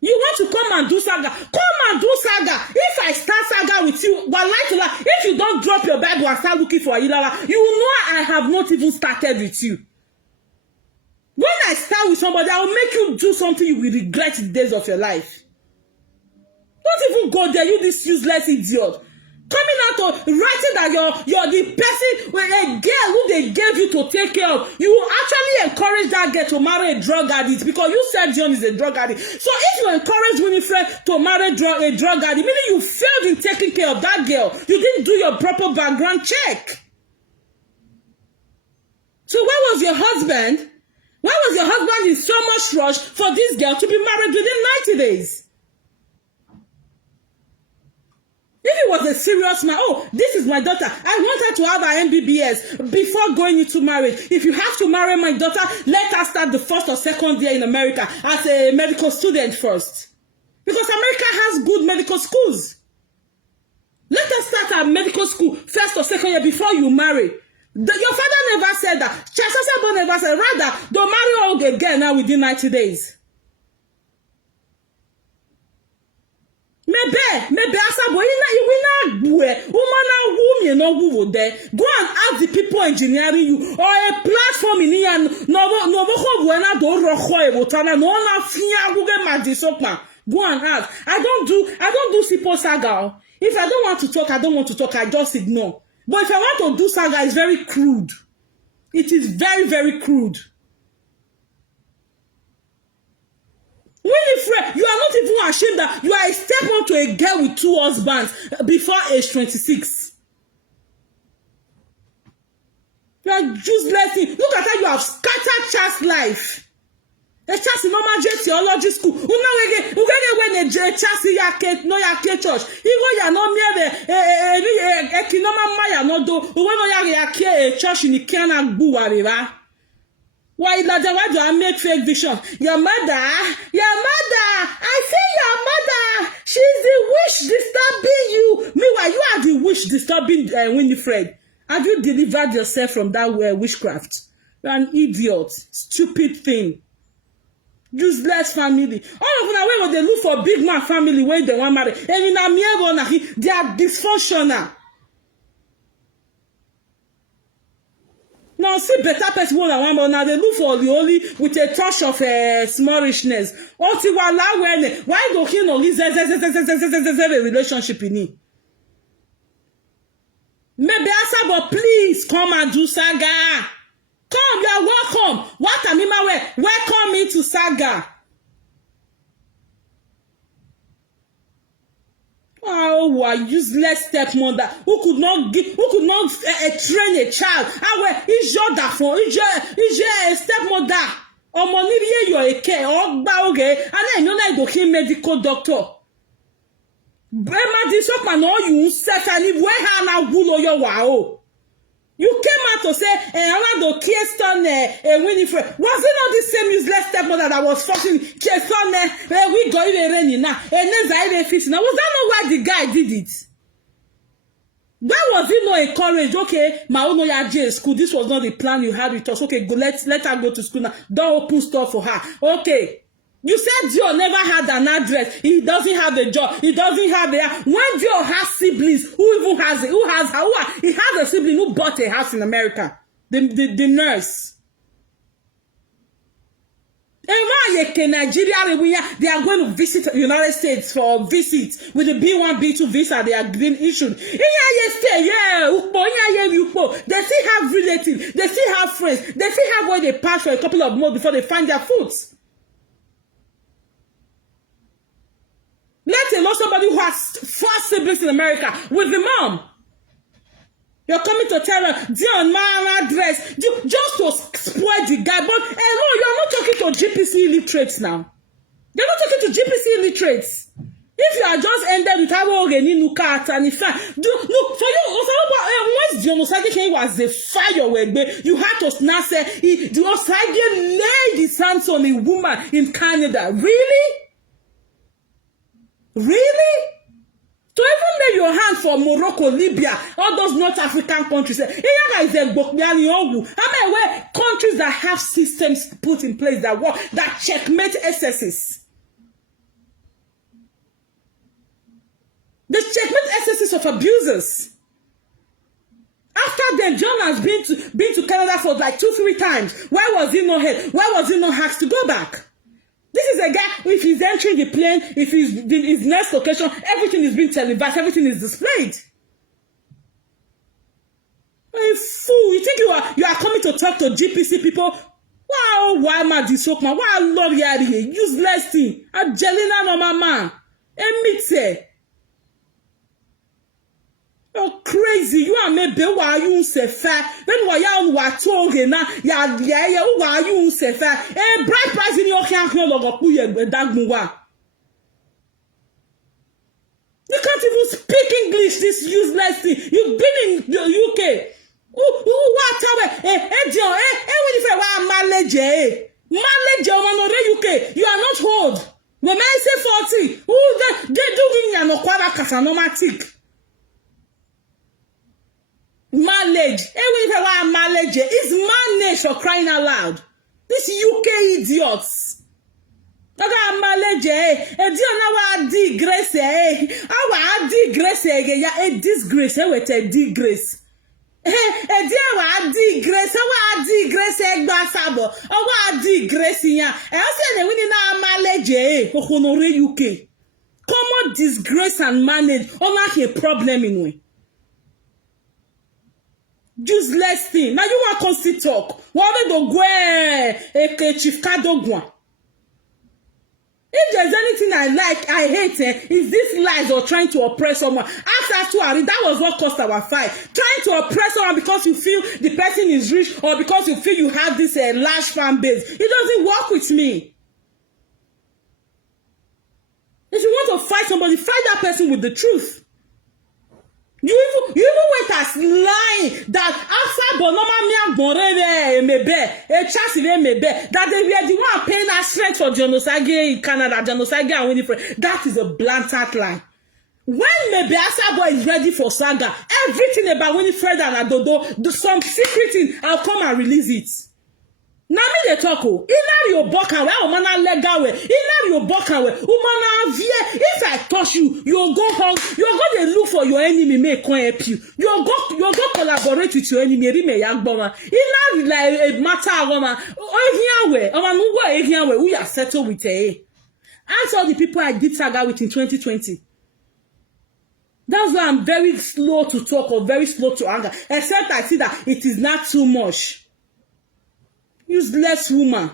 You want to come and do saga? Come and do saga. If I start saga with you, if you don't drop your Bible and start looking for Ayilala, you will know I have not even started with you. When I start with somebody, I will make you do something you will regret the days of your life. Don't even go there, you this useless idiot. Coming out to writing that you're the person, a girl who they gave you to take care of. You will actually encourage that girl to marry a drug addict because you said John is a drug addict. So if you encourage Winnie Fred to marry a drug addict, meaning you failed in taking care of that girl. You didn't do your proper background check. So where was your husband? Why was your husband in so much rush for this girl to be married within 90 days? If it was a serious man, oh, this is my daughter. I want her to have her MBBS before going into marriage. If you have to marry my daughter, let her start the 1st or 2nd year in America as a medical student first. Because America has good medical schools. Let her start her medical school 1st or 2nd year before you marry. Your father never said that. Chasasabo never said. Rather, don't marry all again now within 90 days. Maybe Asabo, you will not there. Go and ask the people engineering you or a platform in here. Go and ask. I don't do simple saga. If I don't want to talk, I don't want to talk. I just ignore. But if I want to do saga, it's very crude. It is very, very crude. Winnie Fred, you are not even ashamed that you are a stepmom to a girl with 2 husbands before age 26. You are useless. Look at how you have scattered child's life. A child in normal theology school. When a child no church. Even you are not near the economic maya no do. When you are a church in the Kiana Buwarira. Why do I make fake vision? Your mother, I say your mother, she's the witch disturbing you. Meanwhile, you are the witch disturbing Winnie Fred. Have you delivered yourself from that witchcraft? You're an idiot, stupid thing. Useless family. All of them, when they look for big man family, where they want marry, and in Amiabo, they are dysfunctional. Now see better person than one, now they look for the only with a touch of smallishness. Why do he know his relationship in it? Maybe Asabo, please come and do saga. Come, you are welcome. What am I welcome me to saga. Oh, a useless stepmother who could not train a child. Is your that is your stepmother? Or money you're a care or bauge, and I know that you medical doctor. Brema this up and all you certainly where Hana Gulo your wow. You came out to say, I want to Kirsten Winnie Fred. Was it not the same useless stepmother that was fucking Kirsten? We go even raining now. And then Zaire fishing. Was that not why the guy did it? Why was it not encouraged? Okay, my own Oyaje school. This was not the plan you had with us. Okay, go, let her go to school now. Don't open store for her. Okay. You said Dio never had an address. He doesn't have a job. He doesn't have a... When Dio has siblings, who even has it? Who has her? He has a sibling who bought a house in America. The nurse. Nigeria, they are going to visit the United States for visit with the B1, B2 visa they are being issued. They still have relatives, they still have friends, they still have where they pass for a couple of months before they find their food. Let alone somebody who has 4 siblings in America with the mom. You're coming to tell her, Dion, my address, just to spoil the guy. But no, you're not talking to GPC illiterates now. You're not talking to GPC illiterates. If you are just ended with how you look at and if look for you, once Dion Osage was the fire where you had to now say the Osage laid his hands on a woman in Canada. Really? Really? To even lay your hand for Morocco, Libya, all those North African countries. How many where countries that have systems put in place that work, that checkmate excesses? The checkmate excesses of abusers. After then, John has been to Canada for like 2-3 times. Why was he not here? Why was he not asked to go back? This is a guy, if he's entering the plane, if he's his next location, everything is being televised, everything is displayed. You fool, you think you are coming to talk to GPC people? Wow, why am I this man? Why love you useless thing? Angelina no mama. Emite. You're crazy. You are maybe why you say fair. Then why you are talking now? Yeah, why you say fair? Bright price in your can't logo puye dagmuwa. You can't even speak English, this useless thing. You've been in the UK. What Winnie Fred, UK. You are not old. When I say 40, they do no quadra casanomatic. Mileage. Mileage is managed for crying out loud. These UK idiots. Mileage. Disgrace. Disgrace. A disgrace with a disgrace. UK. Common disgrace and manage. Only a problem in way. Useless thing. Now you want to sit talk. What do go chief kadogwa? If there's anything I like, I hate is this lies or trying to oppress someone. After that was what caused our fight. Trying to oppress someone because you feel the person is rich or because you feel you have this large fan base. It doesn't work with me. If you want to fight somebody, fight that person with the truth. You even went as lying that after that they were the one paying us strength for genocide in Canada, genocide and Winnie Fred. That is a blatant lie. When maybe Asabo is ready for saga, everything about Winnie Fred and Adodo, some secret thing, I'll come and release it. Now me they talk your boka we o mana legal we your boka we o vie. If I touch you, you'll go home, you're going to look for your enemy, make help you. You'll go collaborate with your enemy. Rime yagboma. Ina like a matter woman. We are settled with Answer all the people I did saga with in 2020. That's why I'm very slow to talk or very slow to anger. Except I see that it is not too much. Useless woman.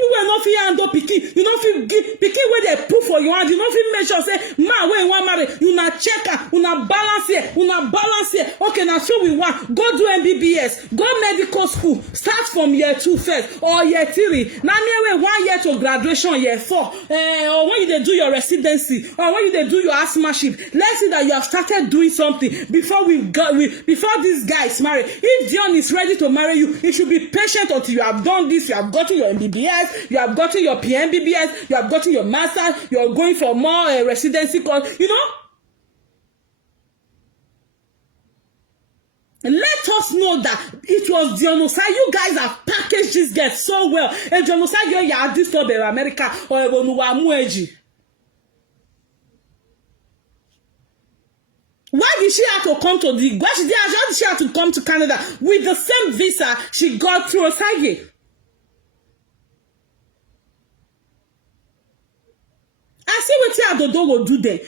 You will not feel handle picky. You don't feel picky where they put for your hand. You don't feel make sure say, man, where you want marry. You not check her. You not balance here. You not balance here. Okay, now so we want. Go do MBBS. Go medical school. Start from year 2 first or year 3. Now near 1 year to graduation, year 4. Or when you do your residency, or when you do your asthmaship. Let's see that you have started doing something before before these guys marry. If Dion is ready to marry you, you should be patient until you have done this. You have gotten your MBBS. You have gotten your PMBBS, you have gotten your master's, you are going for more residency course, you know. Let us know that it was genocide. You guys have packaged this girl so well. A genocide, you are this for America or Mueji. Why did she have to come to the? Why did she have to come to Canada with the same visa she got through Osage? I see what Adodo will do there.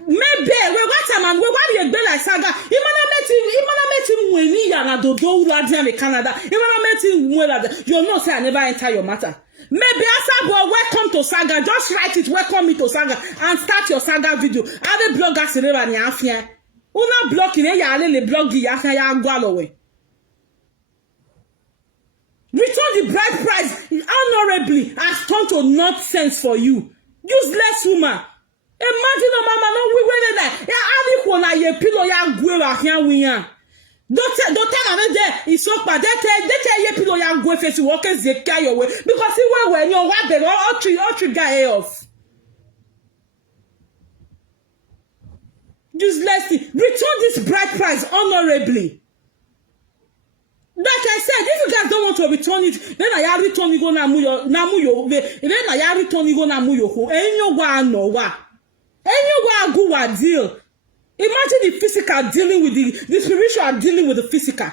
Maybe what time and what you be like saga. Imana met him when he and Adodo Radian in Canada. Imana met him when you'll not say I never enter your matter. Maybe Asabo, welcome to Saga. Just write it, welcome me to Saga, and start your Saga video. Other bloggers in Iran Yafia. Una blocking ya le blog Yafia ya Gualowe. Return the bride price honorably as turned to nonsense for you. Useless woman. Imagine no mama no we went there. Ya ali kona ye pillow ya gwe wa here we yan. Don't tell me there. It's so bad. They tell ye pillow ya gwe face walk as they carry your way because he were when you what they all three guy off. Useless. Return this bride price honorably. Like I said, if you guys don't want to return it, then I return you go namuyo. Then I return you go namuyo. Enyo wa no wa. Enyo wa go wa deal. Imagine the physical dealing with the spiritual dealing with the physical.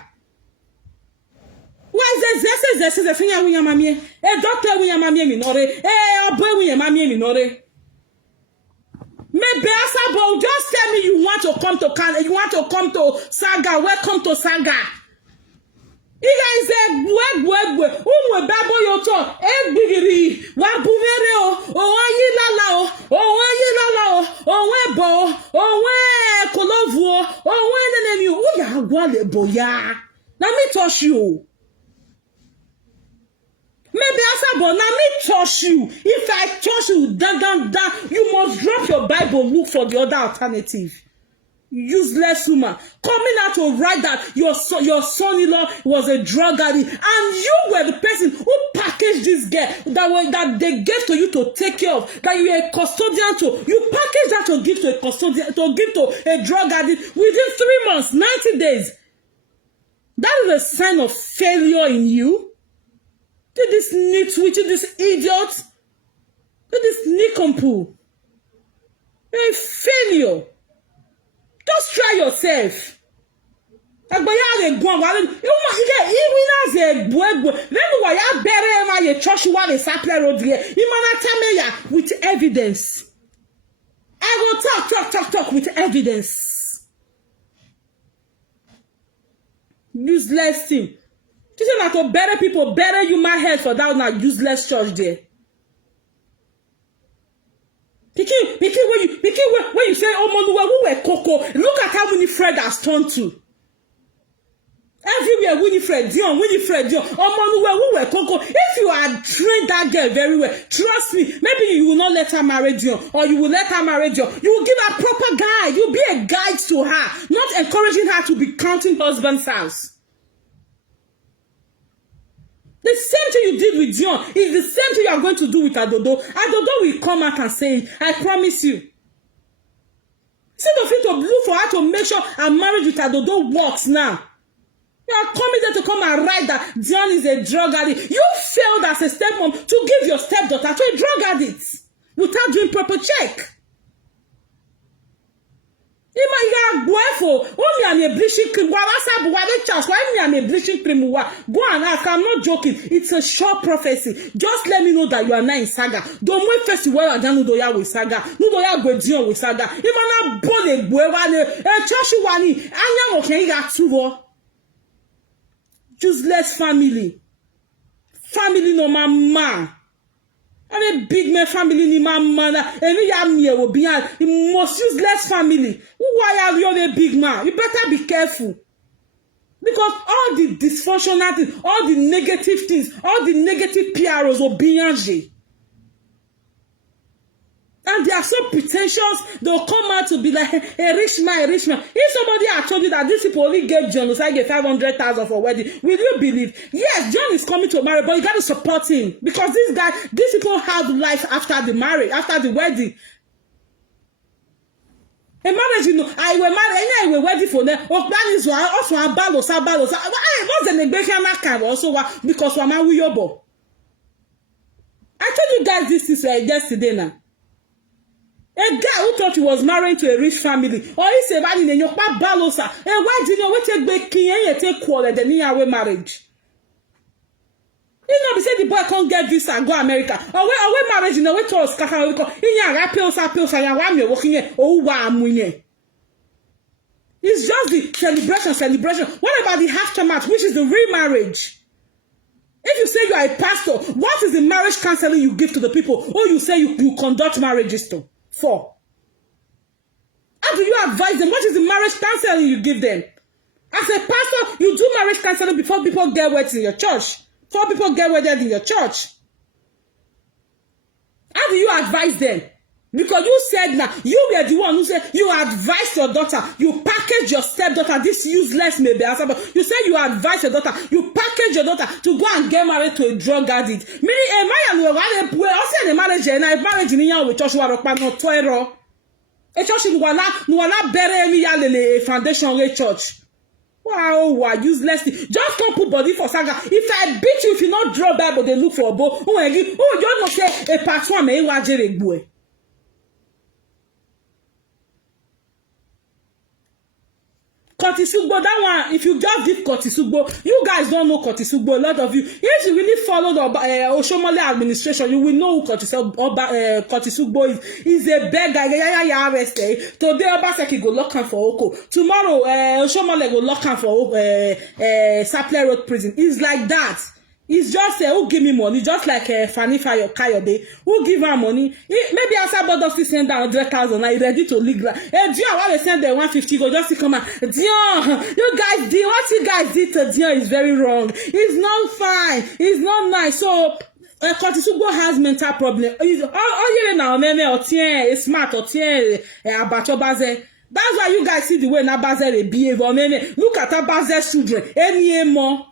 Why is this thing we yamamie? Doctor we yamamie minore. Boy we yamamie minore. Maybe Asabo, just tell me you want to come to Canada, you want to come to Saga. Welcome to Saga. You guys said we babo yoto bigiri wa buvere o ayi lala o webo o we kolovu o we nenemi o ya gwale boya na me touch you. Maybe Asabo, na me touch you. If I touch you, down, you must drop your Bible, look for the other alternative. Useless woman coming out to write that your son-in-law was a drug addict, and you were the person who packaged this girl that they gave to you to take care of, that you were a custodian to. You packaged that to give to a custodian, to give to a drug addict within 3 months, 90 days. That is a sign of failure in you. Did this nitwitch, this idiot, did this nincompoop, a failure. Just try yourself. Agboya le gwan wa le even as a buegbo lemu wa ya bere ma ye church wa le saple road here imana tameya with evidence. I will talk with evidence. Useless thing. You say na to bury people, bury human head for that na useless church there. Pikin, when you say, oh, Monuwa, who were Coco, look at how Winnie Fred has turned to. Everywhere, Winnie Fred Dion. Oh, Monuwa, who were Coco. If you had trained that girl very well, trust me, maybe you will not let her marry Dion, or you will let her marry Dion. You will give her proper guide. You'll be a guide to her, not encouraging her to be counting husband's house. The same thing you did with Dion is the same thing you are going to do with Adodo. Adodo will come out and say it. I promise you. Instead of you to look for her to make sure her marriage with Adodo works now. You are coming there to come and write that Dion is a drug addict. You failed as a stepmom to give your stepdaughter to a drug addict without doing proper check. Ima guefo. Oh, me am a bleaching cream. Why me am a bleaching cream? Go and ask. I'm not joking. It's a short prophecy. Just let me know that you are not in Saga. Don't wait first well again. Nudoya with Saga. Nudoya go Dion with Saga. Ima na bole guevale. Church wani. Anya okay ya tuvo. Useless family. Family no mama. And a big man family ni man and we are near will be the most useless family. Why are you a big man? You better be careful. Because all the dysfunctional things, all the negative things, all the negative PROs will be angry. And they are so pretentious, they'll come out to be like a rich man. If somebody had told you that these people only get John, so I get 500,000 for wedding, will you believe? Yes, John is coming to marry, but you got to support him. Because these people have life after the marriage, after the wedding. A marriage, you know, I will marry, I will wedding for them. Or plan is also a balance. I was an negation also because I'm a wiyobo. I told you guys this is yesterday now. A guy who thought he was married to a rich family, or he's a man in your balosa. And why do you know what take baking and take quarter than near marriage? You know, they say the boy can't get visa and go America. Or where marriage, you know, what was Kaka? In your pills, and I'm walking here. Oh, wow, I'm winning. It's just the celebration. What about the aftermath, which is the real marriage? If you say you are a pastor, what is the marriage counseling you give to the people? Or you say you conduct marriages to? For? How do you advise them? What is the marriage counseling you give them? As a pastor, you do marriage counseling before people get wed in your church. Before people get wedded in your church. How do you advise them? Because you said now, you were the one who said you advised your daughter, you package your stepdaughter, this useless maybe. You said you advise your daughter, you package your daughter to go and get married to a drug addict. Meaning, a man also a marriage and a marriage in your with Joshua Rockman or Twero. A church in Wana bury me foundation church. Wow, useless. Just come put body for saga. If I beat you, if you not draw Bible, they look for a bow. Oh, you don't say a patron may watch a boy. Kotisugbo, that one, if you just give Kotisugbo, you guys don't know Kotisugbo, a lot of you. If you really follow the Oshomole administration, you will know who Kotisugbo is. He's a beggar, arrested. Today, Obaseki go lock him for Oko. Tomorrow, Oshomole go lock him for Sapler Road prison. It's like that. It's just who give me money, just like Fanny Fayo Kayode, who give her money. Maybe as a board office send down 100,000, I ready to legal. Dion, why they send them 150 go just to come out. Dion, you guys did what you guys did to Dion is very wrong. It's not fine. It's not nice. So Kotisugbo has mental problem. All you now, or is smart or about your baze. That's why you guys see the way Nabaze behave. Look at Nabaze's children. Any more.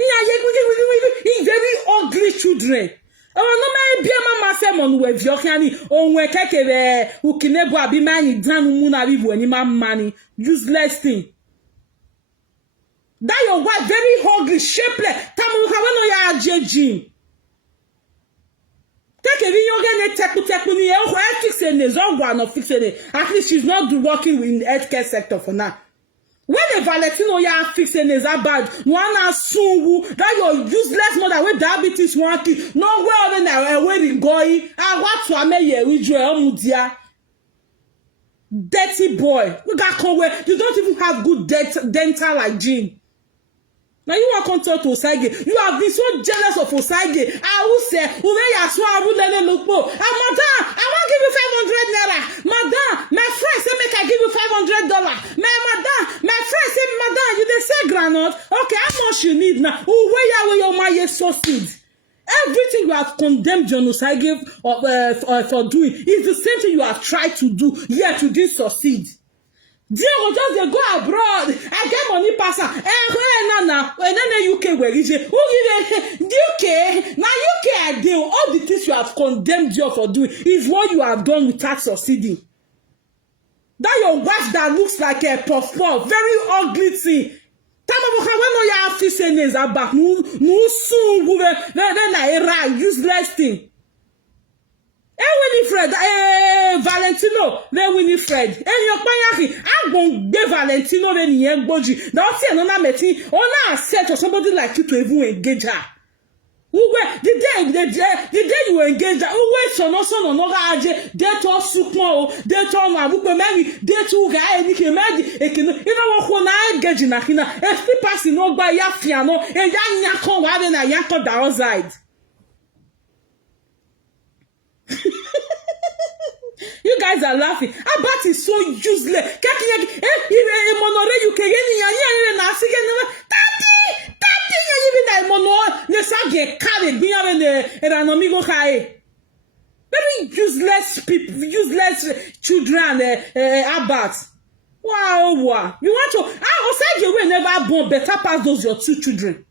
He's very ugly children. Oh, no, my mama said, "Mon we viokani on we keke ukinebu abimani danu muna bibu any money useless thing." That your wife very ugly, shapeless. Tamu kawano ya jeji. Take a video ni fixing is no fixing. At least she's not working in the healthcare sector for now. When the Valentino ya fixing is bad, one assume that your useless mother with diabetes wanting no well then wedding going. I want to ameye with you dirty boy. You got conway. You don't even have good dental hygiene. Now you are control to Osage. You have been so jealous of Osage. I will say, Madam, I want to give you 500 naira. Madam, my friend say make I give you $500. Madam, my friend say, Madam, you dey say granite. Okay, how much you need now? Where your money succeed? Everything you have condemned John Osage for doing is the same thing you have tried to do, yet you didn't succeed. Diego just go abroad. I get money passer. And then UK where is it? Who give UK? Now UK I do. All the things you have condemned you for doing is what you have done without succeeding. That your wife that looks like a puff, very ugly thing. Useless thing. Winnie Fred, Valentino, Winnie Fred. Your payaki, I won't be Valentino any young boji. Don't say no meti. Ona said to somebody like you to even engage her. Who were the day you engage her? Who were so no aje? They to sukmo, they to ma bupe many, they to guy and you can you know what na engage na hina. If the person no by ya fiano, and ya nyako wa na yanko the outside. You guys are laughing. Abat is so useless. You can very useless people, useless children. Abat. Wow. You want to? I was saying you will never born better pass those your two children.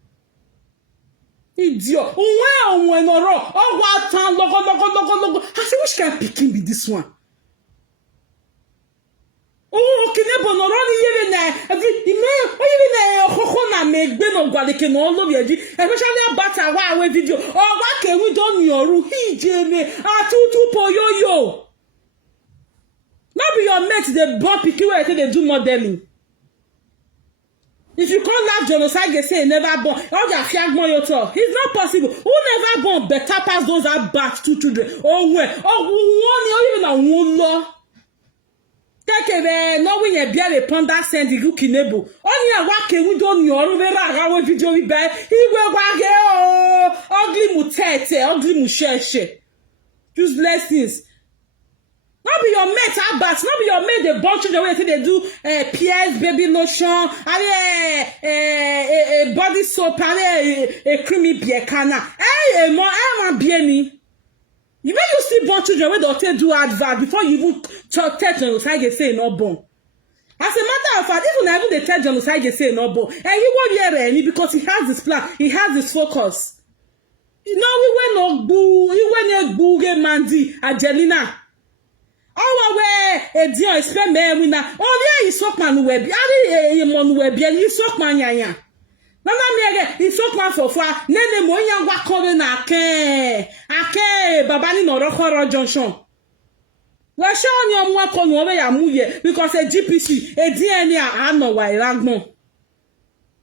Idiot. When no. Oh, what time? Logo. I say, which kind of picking be this one? na make be no gwaleke no all of you, especially about our video. Or what can we done your he jeme atutu po yo. Not be your mate, they bump picky where they do modeling. If you can't laugh genocide, they say never born. All your fiag more your talk. It's not possible. Who never born better pass those that batch 2 children? Oh, where? Oh, one, even a one law. Take a no when you bear a panda send the rookie neighbor. Only a wake we don't know. Our video we buy. He will wag oh ugly mutete, ugly musheshe. Use lessons. Not be your mate abats, not be your mate the bunch of the way they do PS baby lotion, a body soap, a creamy biekana. Hey, more bieni. You may you see bunch of the way they do advert before you even touch genocide they say no bon. As a matter of fact, even they tell genocide they say no bon. And you won't hear any because he has this plan, he has this focus. You know we went no boo, he went a booge mandi, Angelina. Oh, where a dear spend me winner. Oh, yeah, he's so man web. Yari, mon web, he's so man yaya. Nana me, he's so man for far. Nene moya wakore na ke. Ake, babani no rokoro junction. Well, show your more con over ya muye because a GPC, a DNA, I know why ragmo.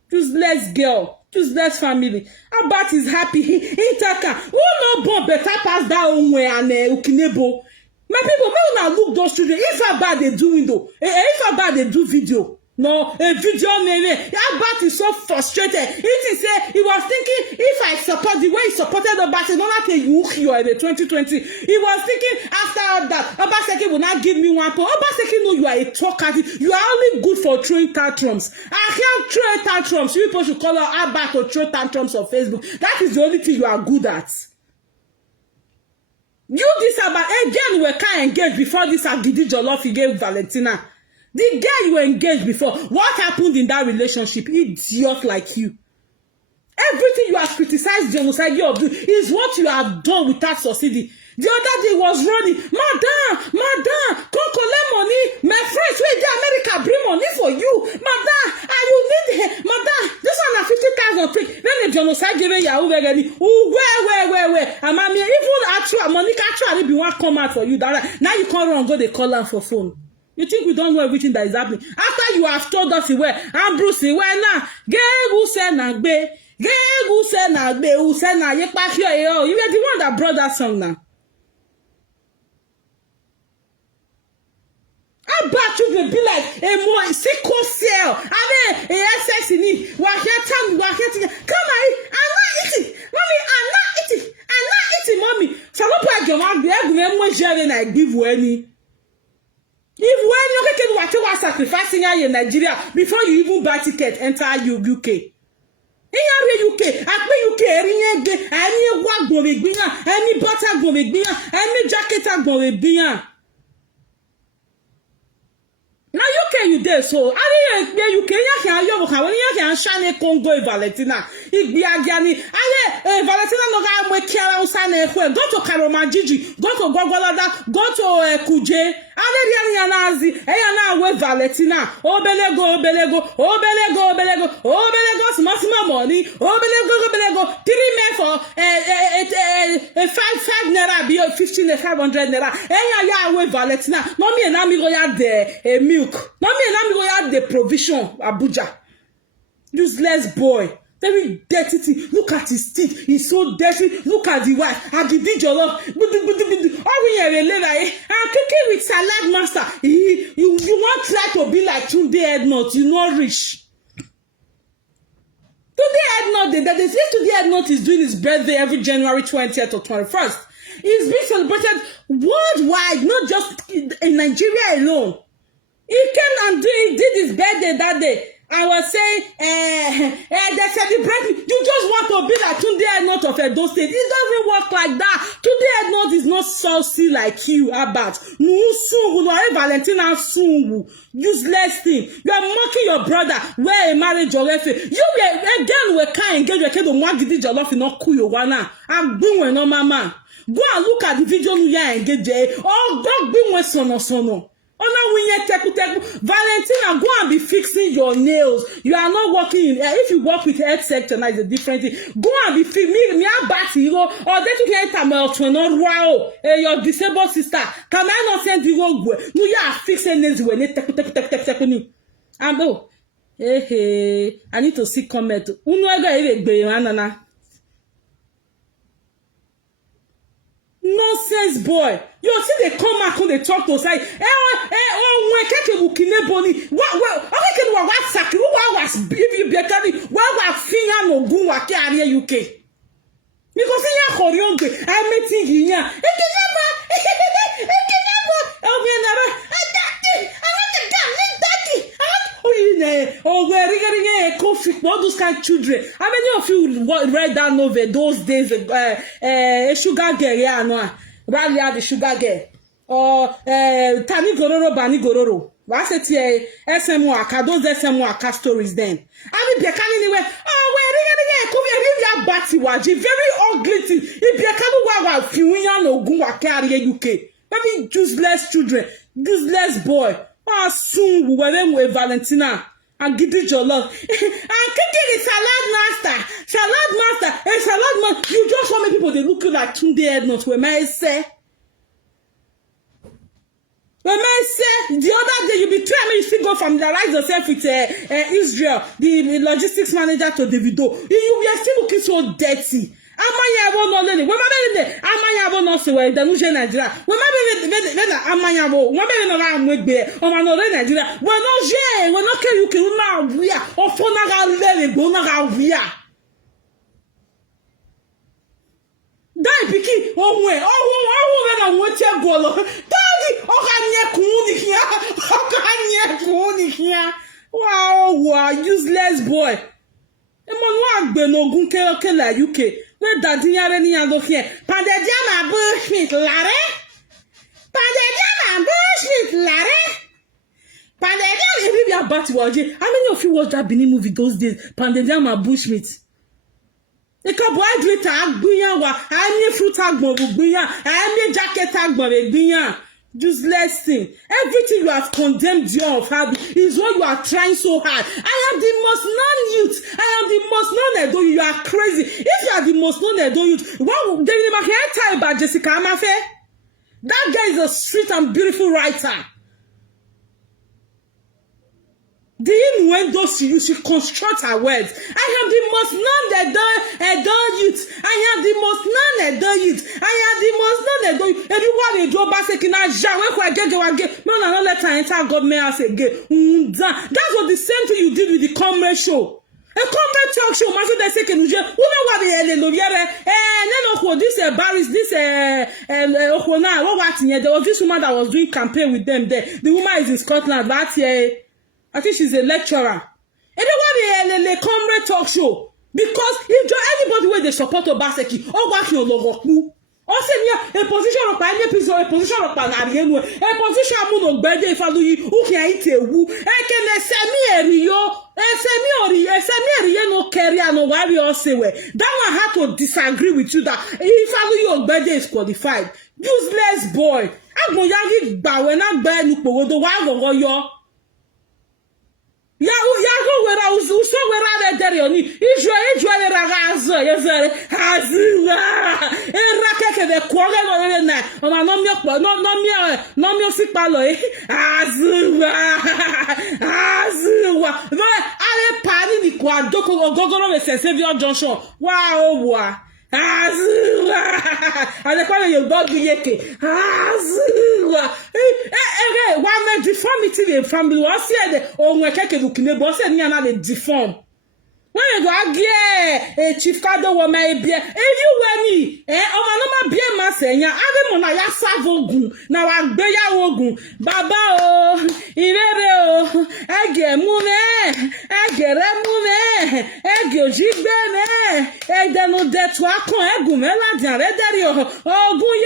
Useless girl, useless family. Abat is happy. He taka. Who no bomb better pass down way and ukinebo. My people, may not look those children. If how bad they do window, if how bad they do video, no, a video name. How bad is so frustrated. It is say he was thinking if I support the way he supported Obaseki, not like you are in the 2020. He was thinking after that Obaseki will not give me one point. Obaseki know you are a talker. You are only good for throwing tantrums. I can't throw tantrums. You people should call her Abba to throw tantrums on Facebook. That is the only thing you are good at. You this about again we can't engage before this Agidi Jollof you gave Valentina. The girl you were engaged before. What happened in that relationship? Idiot like you. Everything you have criticized genocide you have do is what you have done without succeeding. The other day was running, Madam, come collect money. My friends wait in America bring money for you. Madam, and you need Madam, this one na 50,000 free. Then the genocide giving Yahoo again. Where? And mommy, even actual Monica actually be one come out for you. That now you can't run, go they call her for phone. You think we don't know everything that is happening? After you have told us where, and Bruce, where now? Who said na be? Who said na be? Who said na ye pass your ear? You are the one that brought that song now. How about you be like a more sickle cell? I mean, a SS in it. Come on, I'm not eating. Mommy, I'm not eating, mommy. So what about your mom? Be more sharing I give any. If when you can watch you sacrificing in Nigeria before you even buy ticket enter UK. In UK, UK, any work go be any butter go be any jacket go be now UK you there so I didn't UK ya can you can shine Congo Valentina igbi agiani Valentina no ga we kera usane go to Karoma Gigi go to Gogolada go to Kuje ade nazi na we Valentina obelego small money obelego 3 men for 5 naira be 15 500 naira ya we Valentina mommy and me go ya there milk. Mommy and I'm going to the provision, Abuja. Useless boy. Very dirty thing. Look at his teeth. He's so dirty. Look at the wife. Agidi Jollof. All we are I'm cooking with salad master. You want try to be like Tunde Ednut. You not rich. Tunde Ednut, they say Tunde Ednut is doing his birthday every January 20th or 21st. He's being celebrated worldwide, not just in Nigeria alone. He came and did his birthday that day. I was saying, they celebrate me. You just want to be like Tunde Ednut of Edo State. It doesn't work like that. Tunde Ednut is not saucy like you, Abat. Valentina Sungu. Useless thing. You are mocking your brother. Where a marriage or refe. You again we can't engage with the one Gidi Jollof in Okuyowana. I'm doing no mama. Go and look at the video you are engaged. Oh, God, be with sono. Oh no, we teku. Valentina, go and be fixing your nails. You are not working in, if you work with health sector, now is a different thing. Go and be fixing me a batty, or that you can tell to not wow, your disabled sister. Can I not send you go? No, you are fixing nails when they take. And oh, hey, I need to see comment. Nonsense boy. You see they come back when they talk to say, when keke bukine boni. What? Okay, can what sakri? What was baby bekani? What was finger no gun wa ke area UK? Because in your Korean, I met here. Oh, we're getting a coffee. All those kind of children. How many of you read that novel those days? Sugar girl, yeah, no. Rally the sugar girl. Or Tani Gororo, Bani Gororo. What's it here? SMO Aka, those SMO Aka stories then. I mean, be anywhere. Oh, we're getting a coffee. Batty very ugly thing. If you can't go out, you no go wa carry UK. Very useless children, useless boy. Ah, soon we were with Valentina. And give it your love. And cooking is salad master. Salad master. A salad master. You just want me people they look like Tunde Ednut. Where may I say? When I say the other day you be trying me, you still go familiarize yourself with Israel, the logistics manager to Davido. You are still looking so dirty. Amanya no lele. When my Amanya no so the Nuje Nigeria. When my Amanya when no na mwegbe. O ma no Nigeria. When no je, when no ke you ke na wia. O fo na ga lele go na ga wia. Dai piki o we na wote golo. Daddy o ka nye kuni here. Wow, useless boy. Emmanuel Gbenogun ke la UK. Where daddy yare ni ando here. Pandeja ma bullshit lare. Pandeja ma bullshit lare. Pandeja if you are bad waje. How many of you watched that Benin movie those days? Pandeja ma bushmeat. E carbohydrate agbiyan wa. I need fruit agbon gbiyan. I need jacket agbon gbiyan. Useless thing. Everything you have condemned your of is what you are trying so hard. I am the most non-youth. I am the most non-edo. You are crazy. If you are the most non-edo youth, what would they never hear tell about Jessica Amafe? That guy is a sweet and beautiful writer. The innuendo you should construct her words. I am the most non-edo youth. I am the most non-edo youth. I am the most non-edo youth. Everyone in Joe Basekina Jawe kwa gege. No, let her enter government house again. That was the same thing you did with the comrade show. A comrade talk show, master they say can you know what the loviere no this Barris this Okona what there was this woman that was doing campaign with them there. The woman is in Scotland that year. I think she's a lecturer. Everyone the comrade talk show because if anybody where they support Obaseki or working on Logoku or say a position of any episode, a position of Panariano, a position of Muno if I do you who can eat a woo, I can send me a semi no carrier no why we all say where that one had to disagree with you that if I do your birthday is qualified. Useless boy. I'm going to get when I bear you for the one yo. Ya go where I was so where I there on Israel ragazo yes hazula e rakeke de kwole no na o ma no mi sipalo hazula no ale pani ni kwa doko ogogoro we Savior Johnson wa hazula ale kwa yo dog yeke hazula one deformity in family was said oh we keke lukine bo se ni na dey deform when you go agie chief kado wo mai bia you we o ma no ma bia ma senya ade mo na ya savogun na wa gbe ya ogun baba o irere o ege mu ne egere mu ne ege ojigbe ne ede no de to akon egun me ladi are deri ogun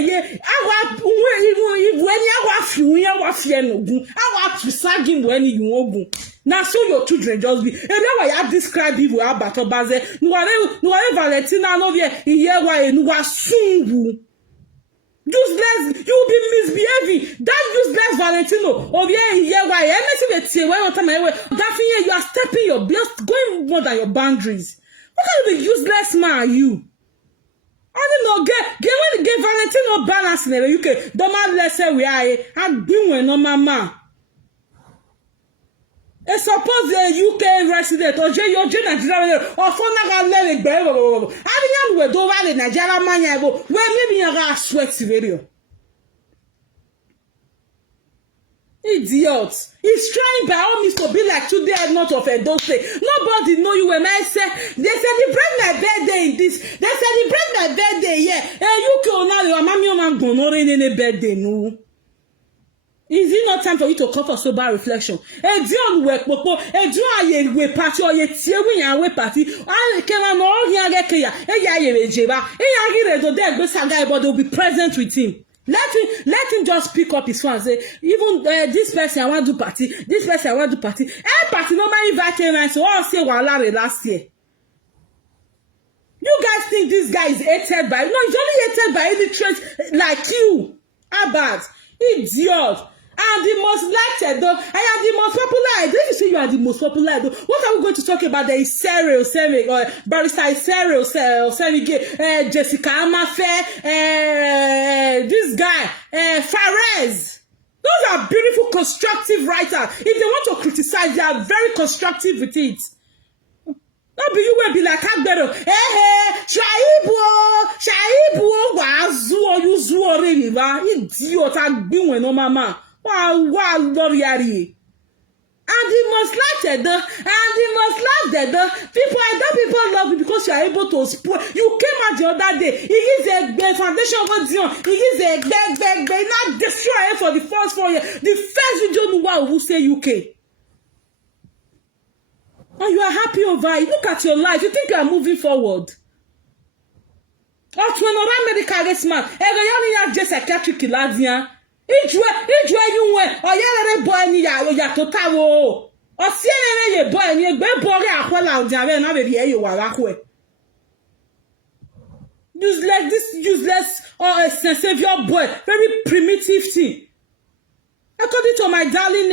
ye awa iwu eni awa fiun ya wa fie no ogun awa tu sagin wo eni yu ogun. Now so your children just be. And now I describe evil about Obaze. No Valentina no here. Here why no sungu. Useless, you will be misbehaving. That useless Valentino. Oh yeah, why? That thing you are stepping you're going more than your boundaries. What kind of a useless man are you? I don't know. Get Valentino balance in the UK. Don't mind let's say we are. I'm doing no mama. E suppose the UK resident or your Nigeria or for Naga let it be. I mean, we do want the Nigeria man. Where maybe you got sweat video. Idiot. He's trying by all means to be like today, not of a dose. Nobody know you when I say they celebrate my birthday in this. They celebrate my birthday, yeah. You can now your mommy man go no any birthday, no. Is it not time for you to come for sober reflection? Dion work, popo. Dion we party or ye tiewin and we party. I can no here get clear. Ye jeba. Here do there go saga, but they'll be present with him. Let him just pick up his phone and say, even this person I want to do party, this person I want to do party. Party normally invite so all say Walare last year. You guys think this guy is hated by? No, he's only hated by illiterates like you. How bad? Idiot. I am the most liked though. I am the most popular. Did you say you are the most popular though? What are we going to talk about? There is Sarah Osemi, or Barrister Sarah Osemi, Jessica Amafe, this guy, Fares. Those are beautiful, constructive writers. If they want to criticize, they are very constructive with it. Not be you will be like Agbero. Shaibu, wazu you zuo riva. Idiot, agbiwe no mama. Wow, Loriari. And the most liked, and the most loved, people love you because you are able to spoil. You came out the other day. He is a foundation of Dion. He is a beg, not destroy it for the first 4 years. The first video who say UK. And you are happy over it. Look at your life. You think you are moving forward. Or to another medical guest man. You are just psychiatric Ladia. Ijwe you we oyere boy ni ya to tawo o si ere ye boy ni egbe boy akwala odiare na be ye wa rakwe useless or a savior boy, very primitive thing. According to my darling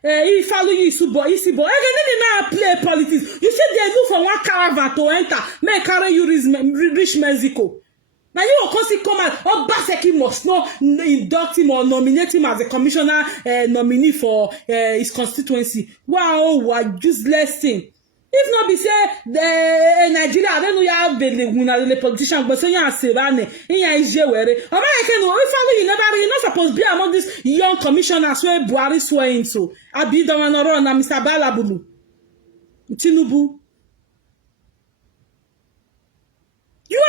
he follow you Isubo again they now play politics. You said they look for one caravan to enter may carry you reach Mexico. Now you of course come out Obaseki must not induct him or nominate him as a commissioner nominee for his constituency. Wow, what useless thing. If not be say Nigeria, I don't know you have the politician, but say you are Sevane, in your Ije were. American, if you never, you're not supposed to be among these young commissioners where Buhari swear into. Abi Dawanoro and Mr. Balabulu. Tinubu. You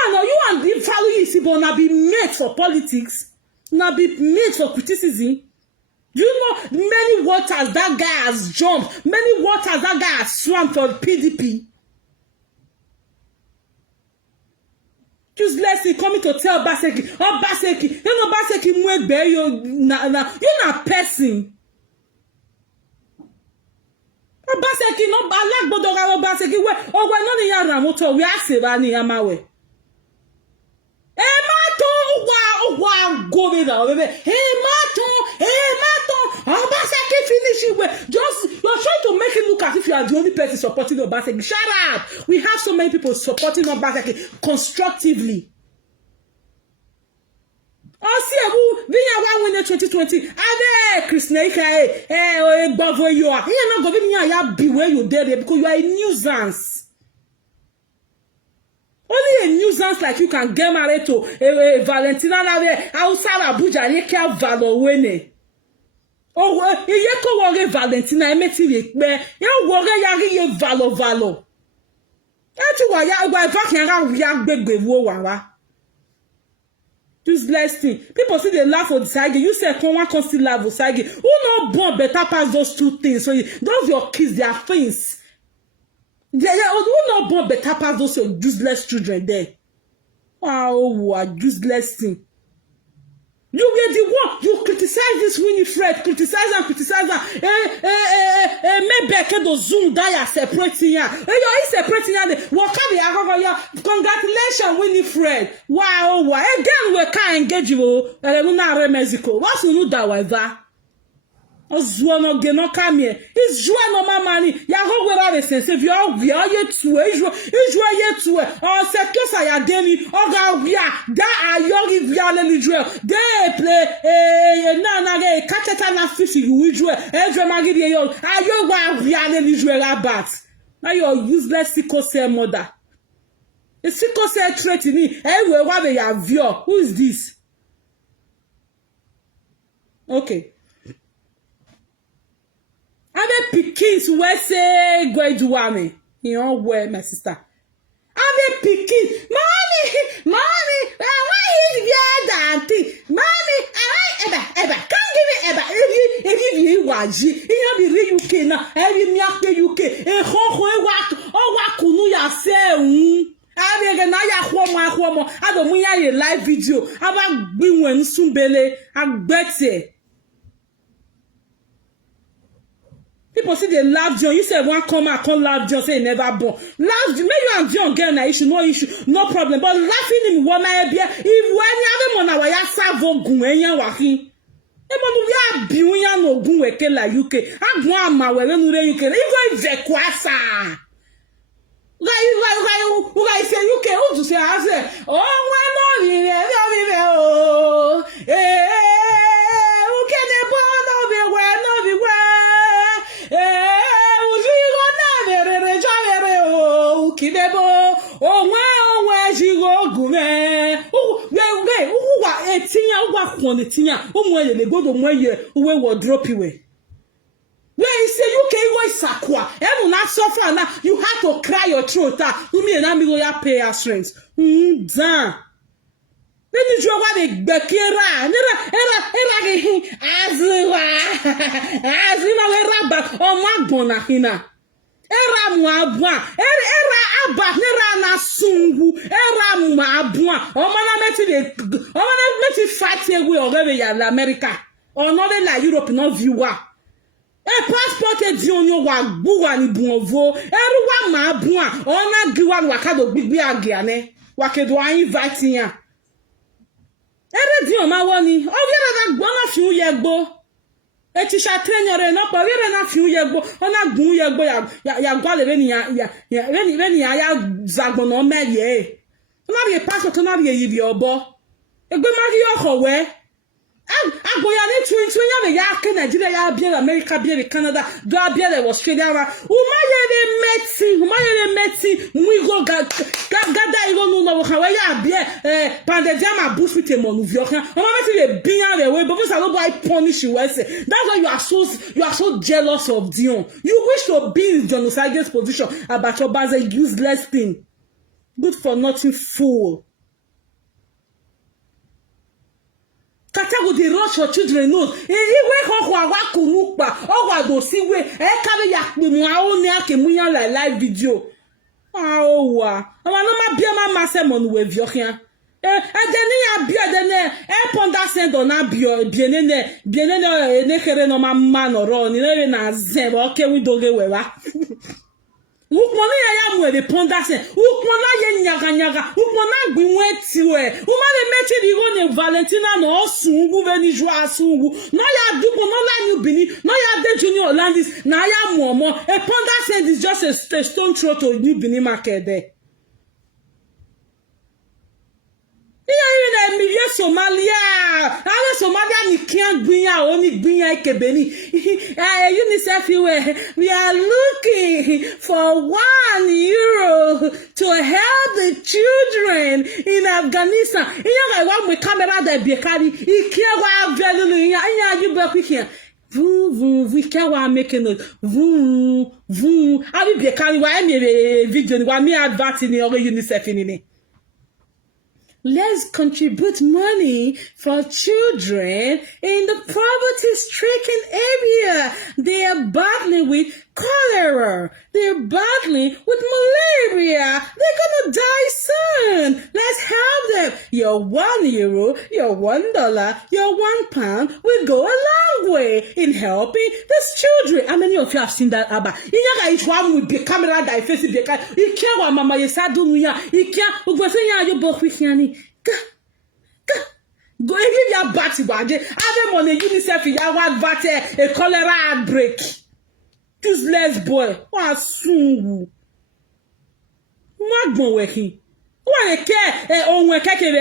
and the family Isibo now be made for politics, now be made for criticism. You know many waters that guy has jumped, many waters that guy has swam for PDP. Just let's see coming to tell Baseki, oh Baseki, you know Baseki mwe be you na person. Oh Baseki no balak bodora Baseki we oh we no ni yara moto we aseba ni amawe. Wow, go with that, baby. Hey, Maton, Obaseki finish it well. Just you're trying to make it look as if you are the only person supporting Obaseki. Shut up. We have so many people supporting Obaseki constructively. Oh, see who we win 2020. Ade Chris Naika, above where you are. You're not going to be where you there because you are a nuisance. Only a nuisance like you can get married to a Valentina outside Abuja. You can't valor wene. Oh, you can't worry Valentina. I met you. You worry you valor. That's why you are back and young baby. Useless thing. People see they laugh for the side. You say one constant laugh for side. Who not born better pass those two things? So those your kids, their things. They will not born better pass those your useless children there. Wow, what useless thing. You were the one, you criticize this Winnie Fred, criticize her. Maybe do Zoom die separating ya. You separating ya. What can you congratulations, Winnie Fred. Wow, again we can't engage you. Mexico. What's you do that with that? Ozuono geno kamie izwa no mama ni ya ho gwera be sense vi o yetu izwa yetu o se kosa ya deni o ga wia da ayogi via le lijwe de play na ge kacheta na fifi wijwe ezwe magidi yo ayogwa via le lijwe rabat na your useless sikose mother the sikose trait ni we wa be ya vio. Who is this? Okay. Ave pikins we say go do ame. You know where my sister. Ave pikin, mommy, why is there auntie? Mommy, eba, can't give me eba. If you waji, you be re UK na, every miake UK. E ho wa kunu ya se Ave na ya hwomo. Ado mu ya ye live video. Aba gbinwen sumbele agbete. People say they love John. You say one come and can't love John. Say he never born. Love John. Maybe you and John get an issue, no problem. But laughing him one if when you have a ya savo gun wahi. We are biunya no gun weke la UK. Agwa ma we no re UK. Even je kwasa. Uga say UK. Who to say I say? Oh we no be oh. UK ne born no be where no be where. Kidebo onwe jigo gume we wa etinya wa kwon etinya omwe le godo mwe we wardrobe we say UK go isakwa enu na suffer na you have to cry your throat umi na mi go ya pay us rent dan Nini jwa wa de gbekera era ge azwa azina we raba o magbon na hina era mu abua era aba nera na sungu era mu abua o mana meti fight ewe orebe ya la America or not la Europe no viewer passport e di onyo wa gbuwa ni buovo eru wa ma abua ona giwa wa kado gbigbi agiane wa kedo an invite yan ere di o ma woni o yere na gbona fi uyegbo e ti sha trainer no pa yere na fi uyegbo ona gun uyegbo ya gwale re ni ya zagbona meye na bi passport na bi yibi obo egbe ma ri okowe agoya ni twin ya ya ke Nigeria ya bia America bia Canada do bia Australia wa umanyere meti muigo gada iro no ha wa ya bia pandemia ma bush with emonu vio kan o ma meti le bian le we but for no boy punish you say that's why you are so jealous of Dion. You wish to be in John Osage's position about your as a useless thing, good for nothing fool. Kata go dey rush your children nose. Iwe ko wa kunu pa. O wa do si we. Carry ya pe mu a o ni ake mu yan live video. O wa. Ama no ma bia ma se mo nu we vio kian. Adeni ya bia dene. Ponda sen do na bio bienene ne kere no ma no ro ni le na zen ba ke wi doge we wa. Ukmona ya mu e ponda sen. Ukmona ye nyaga. Ukmona gbinwe tiwe. Umale meche di go ne Valentina no sungu veni jwa sungu. No ya dupo no la new bini. No ya de Junior Landis. Na ya momo. A ponda sen is just a stone throw to new bini market there. Somalia ni can't bring out only bring out Kebeni. UNICEF, we are looking for €1 to help the children in Afghanistan. I want my camera there be carry. He can't wa value you back here. We can't wa making it. I will be carry wa me video wa me advert in the UNICEF in it. Let's contribute money for children in the poverty-stricken area. They are battling with cholera. They're battling with malaria. They're gonna die soon. Let's help them. Your €1, your $1, your £1 will go a long way in helping these children. How many of you have seen that, Abba? Is one with the camera that face it. You can't want mama you said do me. You can't. You both with Go give your batty badge. Have money UNICEF ya what bat a cholera outbreak. Useless boy. What soon? What go working? What a care on work okay,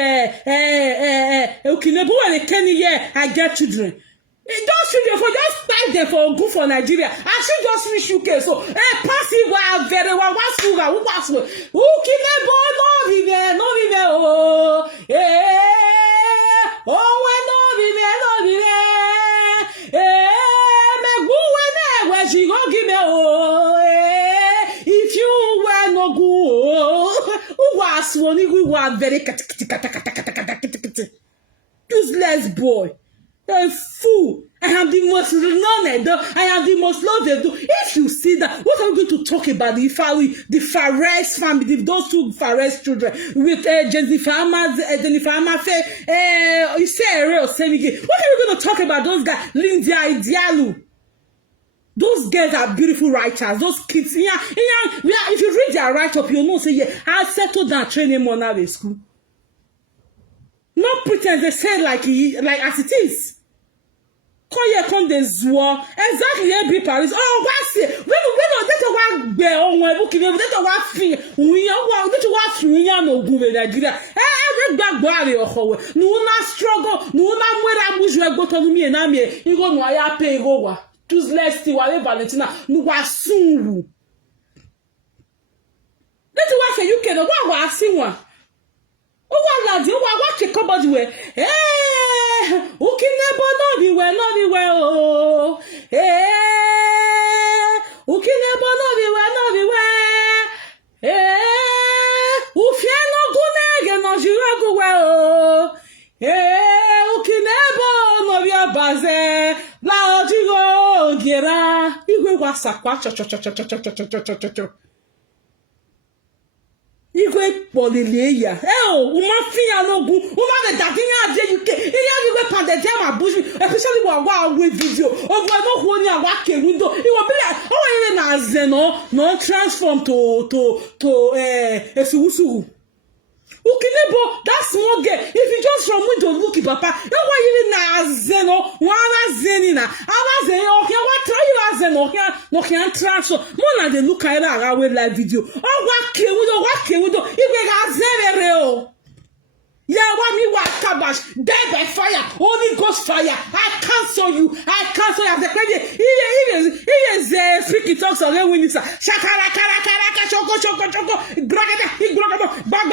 never want a kenny year I get children. Don't children for just fight them for good for Nigeria. I should just wish UK so passive very well what's who pass who can never no vive oh no vive me go where she go give me oh if you were no good who was one who was very useless boy. A fool. I am the most learned. I am the most loved. If you see that, what are we going to talk about? The Fares family, those two Fares children with Jennifer Amafe, you say real Semige. What are we going to talk about? Those guys, Lindsay Diallo. Those girls are beautiful writers. Those kids, if you read their write-up, you know, say, yeah, I settled down training more now in school. Not pretend they say like as it is. Come this war exactly every Paris. Oh, what's it? We that's one bear on my book. That's one thing. We are no good in Nigeria. Every black body or how no not struggle. No not where I'm with you. Go to me and I'm here. You go no I pay over. Just let's see what Valentina. No was soon. That's what you can. What was see one. Oh, what you watch a cupboard where? Who can never know me well, oh. Who can never know me well, who fear no good again, no, you go well, who can never know your baze, loud you go, Gira, you go was a quack, Igwe polileya. Uma fiya no gu. Uma the dakinya je UK. Iya igwe pande jama bush. Especially wa with video. Of wa no honi a wa ke window. It will be like oh even na zeno no transform to esusu. Ukinebo that small girl. If you just from window look at papa. That why even na zeno. Wana zenina. Awa zeno. Okay, what try you zeno? Okay, no can transfer. Mona de look at our live video. Oh what ke window. If got zero. Yeah, what me what cabbage? Die by fire. Holy Ghost fire. I cancel you. As the credit. He is speaking talks of when it's shakara choko. Gragada. Bang.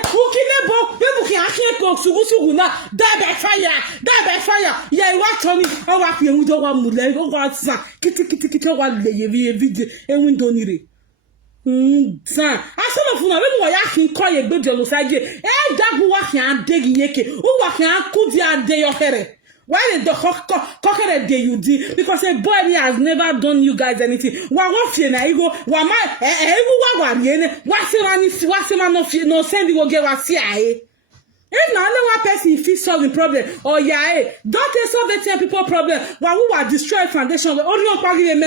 Ukinebo. Ebuki akieko sugu na. Die by fire. Yeah, what Tony? Oh, what you don't want mule. Oh, what sa. Kiti what the video. And window nire. San aso no funa we mo ya kin koye gbeje lo saje dagu wa kan degi yeke o wa kan kudi ade yo here why the kokere de you di because a boy has never done you guys anything wa fie na igo wa ma wa rie ne wa se ma no send go get wa si aye. If now only one person fit solve the problem, don't they solve the 10 people problem? While we were destroyed foundation, we only want to give a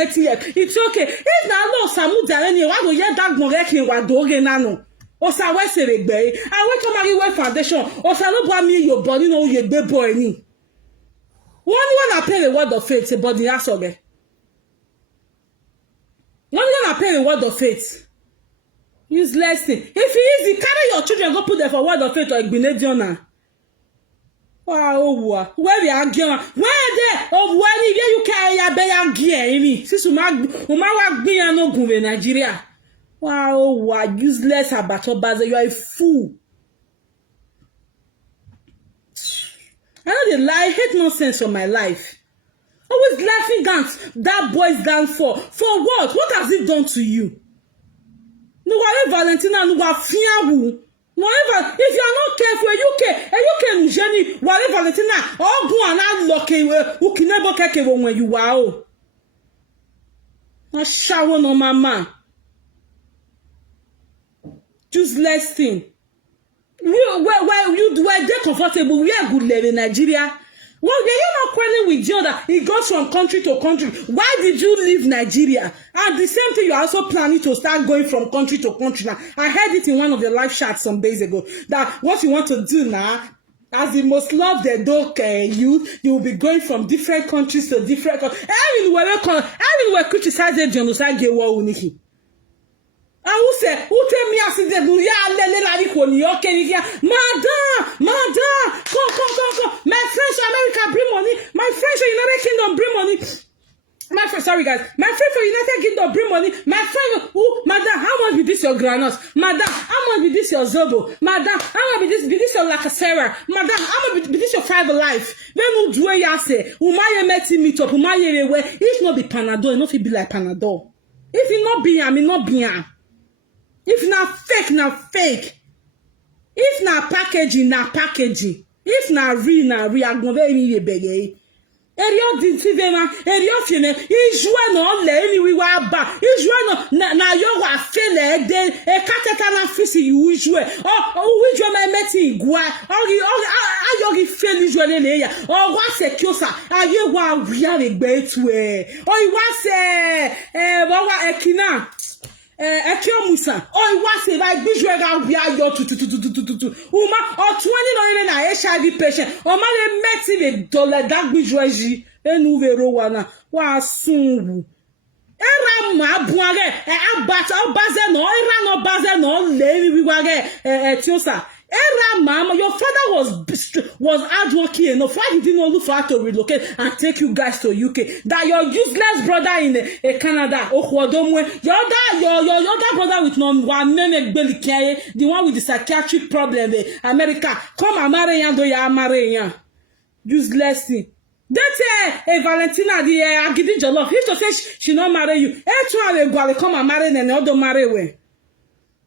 it's okay. If now no Samu Dareni, why go yet that Moreki wa doge nano? Osa we se regbe. I went to my foundation. Osa no bwa me your body no ye be boy ni. One I pay the word of faith, body has oge. One I pay the word of faith. Useless thing. If it is, carry your children go put them for word of faith or Igbinediona. Wow, where we are going? Where there? Of where you carry a bear gear? Me, since Uma be no go in Nigeria. Wow, useless abato baza. You are a fool. I know the lie. I hate nonsense on my life. Always laughing dance. That boy's done for what? What has it done to you? No, why Valentina no wa fiawu. Whatever, if you are not careful, UK Jenny, whatever the thing all go and unlock who can never catch when you are. Not shower no mama. Just less thing. Where you were they comfortable, we are good living in Nigeria. Well, you're not quarreling with the other. It goes from country to country. Why did you leave Nigeria? And the same thing, you're also planning to start going from country to country now. I heard it in one of your live chats some days ago, that what you want to do now, as the most loved dog youth, you will be going from different countries to different countries. Everywhere criticize the genocide, get war uniki. I will say, who tell me as the madam, come. My friends from America bring money. My friends from United Kingdom bring money. My friend, sorry guys, my friend from United Kingdom bring money. My friend, madam, how much be this your granos? Madam, how much be this your zobo? Madam, how much be this your lacasera? Madam, how much be this your fiber life? When you do ya say, umaye meti meet up, umaye we, if not be Panadol, not be like Panadol. If it not be, I mean not be. If na fake. If na packaging. If na real, I'm going to be Erio dintivena, erio fine, ijua no le anyway wa ba. Ijua no na yo wa fele de e kateta na fisi ujue. O ujue ma meti igwa. Ayogi fele ujue le ya. O wa se kiosa, aye wa ria le gbe tu e. O I wa se wa ekina. Ekio Musa, oh, what's it like? Visual we are your to Uma or 20 no na HIV patient. Or my met $1 that visual G. Enuvero wana wa sungu. Era ma buage abata bazen no era no bazen no levi we wage tiosa. Era mama, your father was hardworking enough. Why did you not look for her to relocate and take you guys to UK? That your useless brother in Canada, your other brother with no one name, the one with the psychiatric problem, America, come and marry ya, do ya marry ya. Useless thing. That's Valentina, the Agidi Jollof. He to say she not marry you. Come and marry and other marry way.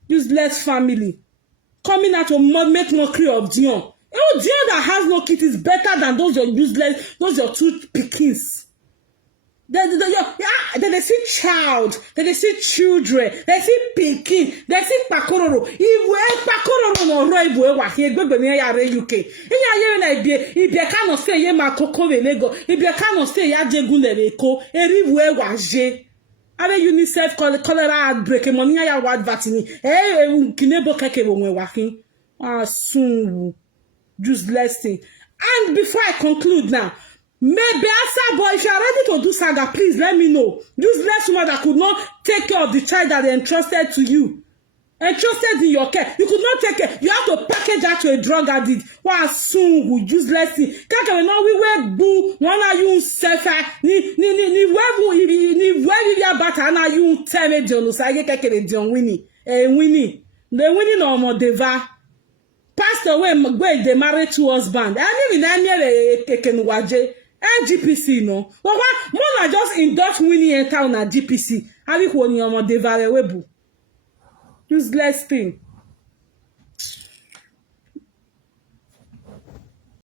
Useless family. Coming out to make mockery of Dion. Oh, Dion that has no kid is better than those your useless, those your two pickings. They see child, they see children, they see picking, they see pakororo. If pakororo no right boy, what he go be ya UK. If you cannot say ye ma koko velego, if you cannot say ya jegunle eko, everywhere waje. Ave UNICEF cholera outbreak money ya wad vatini kinebo keke we working soon useless thing. And before I conclude now, maybe Asa boy, if you are ready to do saga, please let me know. Useless woman that could not take care of the child that they entrusted to you. Entrusted in your care. You could not take care. You have to package that to a drug addict. Wow, soon with useless thing. Kaka we know we wear boo. One are you sefa. Ni webu ya bata na you teme John. So I get keke the John Winnie. Winnie. The Winnie no more deva. Passed away. Where they married two husbands. I mean I never keke waje. GPC no. But what? More just endorse Winnie in town at GPC. I think when you more deva webu. Useless thing.